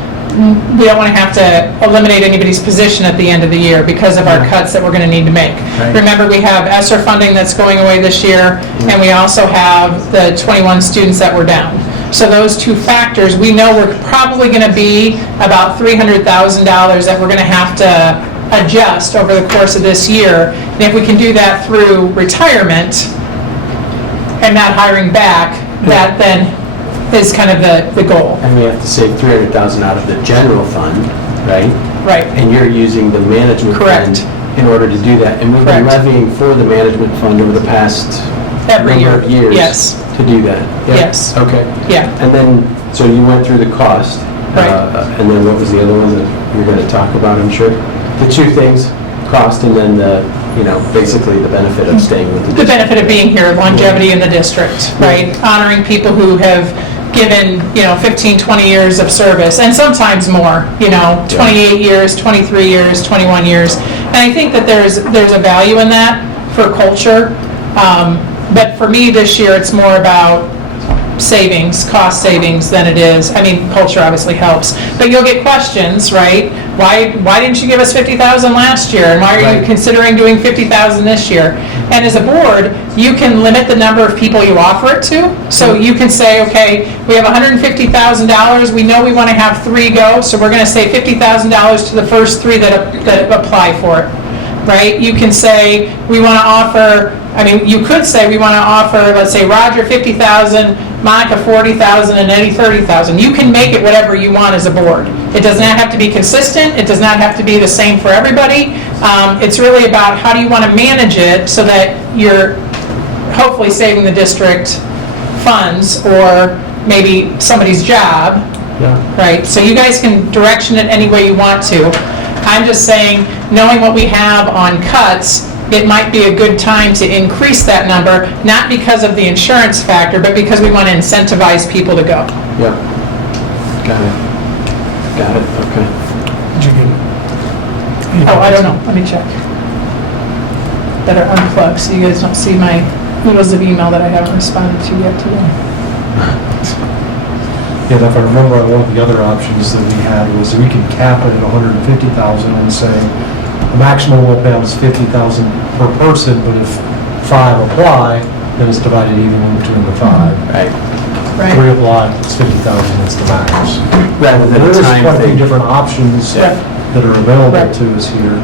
to eliminate anybody's position at the end of the year because of our cuts that we're going to need to make. Right. Remember, we have ESSER funding that's going away this year, and we also have the 21 students that were down. So those two factors, we know we're probably going to be about $300,000 that we're going to have to adjust over the course of this year. And if we can do that through retirement and not hiring back, that then is kind of the goal. And we have to save $300,000 out of the general fund, right? Right. And you're using the management Correct. fund in order to do that. And we've been Correct. levying for the management fund over the past Every number year. of years Yes. to do that. Yeah? Yes. Okay. Yeah. And then, so you went through the cost. Right. And then what was the other one that you're going to talk about, I'm sure? The two things, cost and then basically the benefit of staying with the The district. benefit of being here, longevity in the district, right? Honoring people who have given, 15, 20 years of service, and sometimes more, 28 years, 23 years, 21 years. And I think that there's a value in that for culture. But for me this year, it's more about savings, cost savings than it is. I mean, culture obviously helps, but you'll get questions, right? Why didn't you give us $50,000 last year, and why are you Right. considering doing $50,000 this year? And as a board, you can limit the number of people you offer it to. So you can say, okay, we have $150,000. We know we want to have 3 go, so we're going to say $50,000 to the first 3 that apply for it. Right? You can say, we want to offer, you could say we want to offer, let's say, Roger 50,000, Monica 40,000, and Eddie 30,000. You can make it whatever you want as a board. It does not have to be consistent. It does not have to be the same for everybody. It's really about how do you want to manage it so that you're hopefully saving the district funds or maybe somebody's job, right? So you guys can direction it any way you want to. I'm just saying, knowing what we have on cuts, it might be a good time to increase that number, not because of the insurance factor, but because we want to incentivize people to go. Yeah. Got it, okay. Did you get? Oh, I don't know, let me check. Better unplug so you guys don't see my oodles of email that I haven't responded to yet today. Yeah, if I remember, one of the other options that we had was we could cap it at 150,000 and say the maximum we'll pay out is 50,000 per person, but if 5 apply, then it's divided evenly between the 5. Right. Right. 3 apply, it's 50,000, that's the max. Rather than a There's time quite a few thing. different options Yeah. that are available Right. to us here.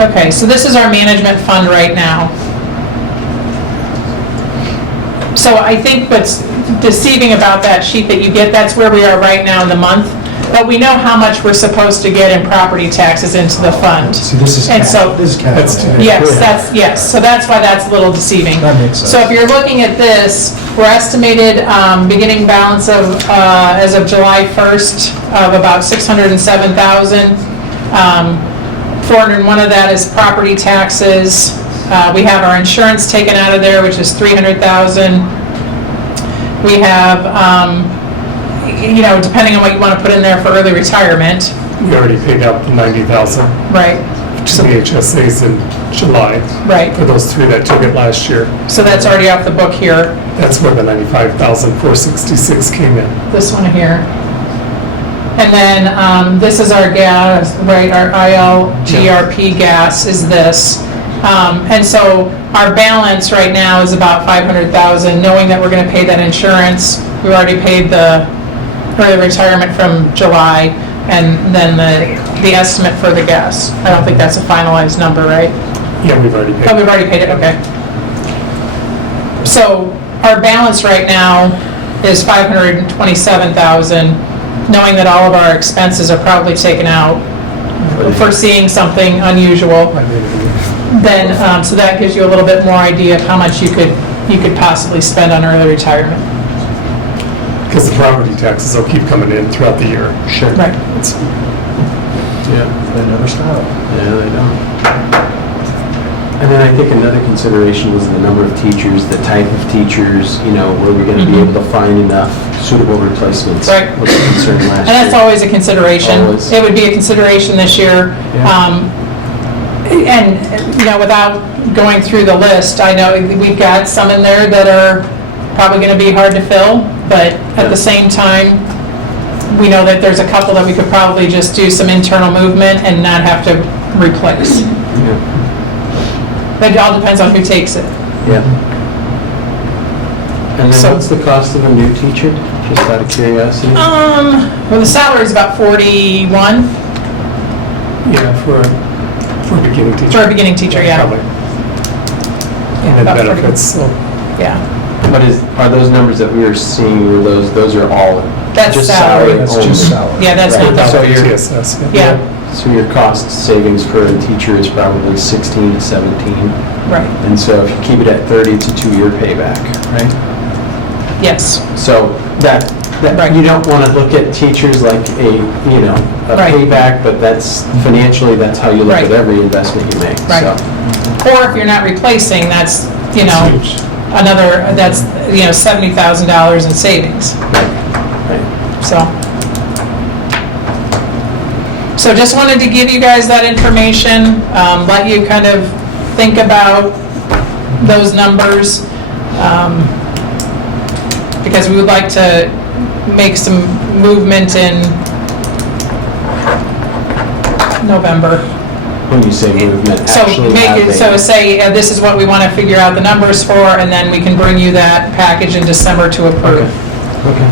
Okay, so this is our management fund right now. So I think what's deceiving about that sheet that you get, that's where we are right now in the month. But we know how much we're supposed to get in property taxes into the fund. See, this is And so- this is That's capital. Yes, so that's why that's a little deceiving. That makes sense. So if you're looking at this, we're estimated beginning balance of, as of July 1st, of about 607,000. 401 of that is property taxes. We have our insurance taken out of there, which is 300,000. We have, depending on what you want to put in there for early retirement, We already paid out the 90,000 right? to the HSAs in July. Right. For those 3 that took it last year. So that's already off the book here, That's where the 95,466 came in. this one here. And then this is our gas, right, our ILGRP gas is this. And so our balance right now is about 500,000, knowing that we're going to pay that insurance. We've already paid the early retirement from July, and then the estimate for the gas. I don't think that's a finalized number, right? Yeah, we've already paid. Oh, we've already paid it, okay. So our balance right now is 527,000, knowing that all of our expenses are probably taken out, foreseeing something unusual. Then, so that gives you a little bit more idea of how much you could possibly spend on early retirement. Because the property taxes will keep coming in throughout the year. Sure. Right. Yeah. They never stop. Yeah, they don't. And then I think another consideration was the number of teachers, the type of teachers, were we gonna be able to find enough suitable replacements? Right. Was a concern last year. And that's always a consideration. Always. It would be a consideration this year. Yeah. And, without going through the list, I know we've got some in there that are probably going to be hard to fill, but at the same time, we know that there's a couple that we could probably just do some internal movement and not have to replace. Yeah. But it all depends on who takes it. Yeah. And then So- what's the cost of a new teacher? Just out of curiosity? Well, the salary is about 41 Yeah, for a beginning teacher. for a beginning teacher, yeah. Probably. And then about 40. benefits, so. Yeah. But are those numbers that we were seeing, those are all That's just salary. salary That's only? just salary. Yeah, that's not Right. the, So you're- TSS, yeah, So your cost savings for a teacher is probably 16 to 17. right, And so if you keep it at 30, it's a 2-year payback, right? yes, So that Right. you don't want to look at teachers like a Right. payback, but that's financially, that's how you look Right. at every investment you make. Right. So, or if you're not replacing, that's, huge. another, that's, $70,000 in savings, right. So just wanted to give you guys that information, let you kind of think about those numbers, because we would like to make some movement in November. When you say movement, So actually make it, so having, say, this is what we want to figure out the numbers for, and then we can bring you that package in December to approve.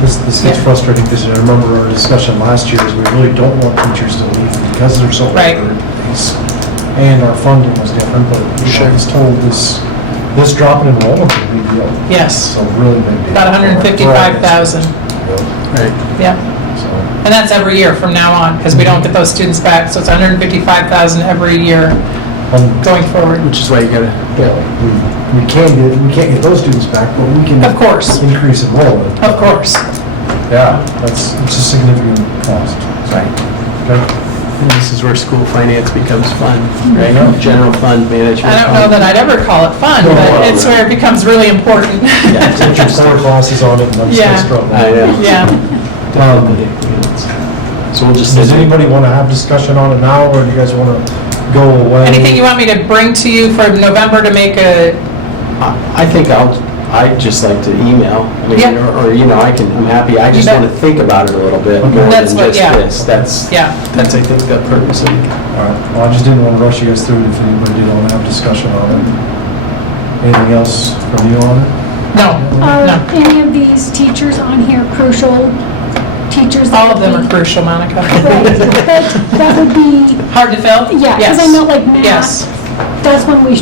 This gets frustrating because I remember our discussion last year is we really don't want teachers to leave because they're so Right. overpaid. And our funding was different, but I was told this drop in enrollment would be a deal. Yes, So really big deal. about 155,000, right. yeah. So, And that's every year from now on, because we don't get those students back, so it's 155,000 every year going forward. Which is why you gotta, We can't get those students back, but we can. Of course. Increase enrollment. Of course. Yeah, it's a significant cost. right. Okay. And this is where school finance becomes fun, right? Yeah. General fund management. I don't know that I'd ever call it fun, but it's where it becomes really important. Yeah, it's Put your interesting. core classes on it and I'm Yeah. still struggling. I know. Yeah. So we'll just. Does anybody want to have discussion on it now, or do you guys want to go away? Anything you want me to bring to you for November to make a, I think I'd just like to email, I mean, Yeah. or, I'm happy, I just bet. want to think about it a little bit Okay. more than That's what- just yeah. this. That's, yeah. I think, the purpose of it. All right, well, I just didn't want to rush you guys through it if anybody did want to have discussion on it. Anything else from you on it? No, Are no. any of these teachers on here crucial teachers? that All of them would are be- crucial, Monica. Right, but that would be, Hard to fill? yeah, because I know like Yes, math, that's when we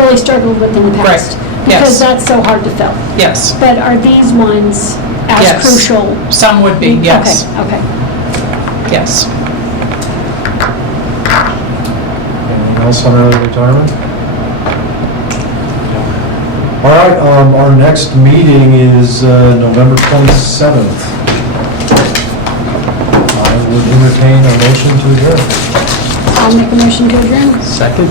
really struggled with in the past. Right, Because yes. that's so hard to fill. yes. But are these ones as Yes. crucial? Some would be, yes, Okay, okay. yes. Anything else on early retirement? All right, our next meeting is November 27th. I would entertain a motion to adjourn. I'll make a motion to adjourn. Second,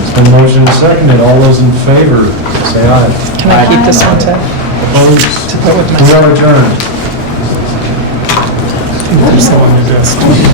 It's been motioned and seconded. All those in favor, say aye. Can I keep this one to Opposed? put with my... We are adjourned. Just the one you just.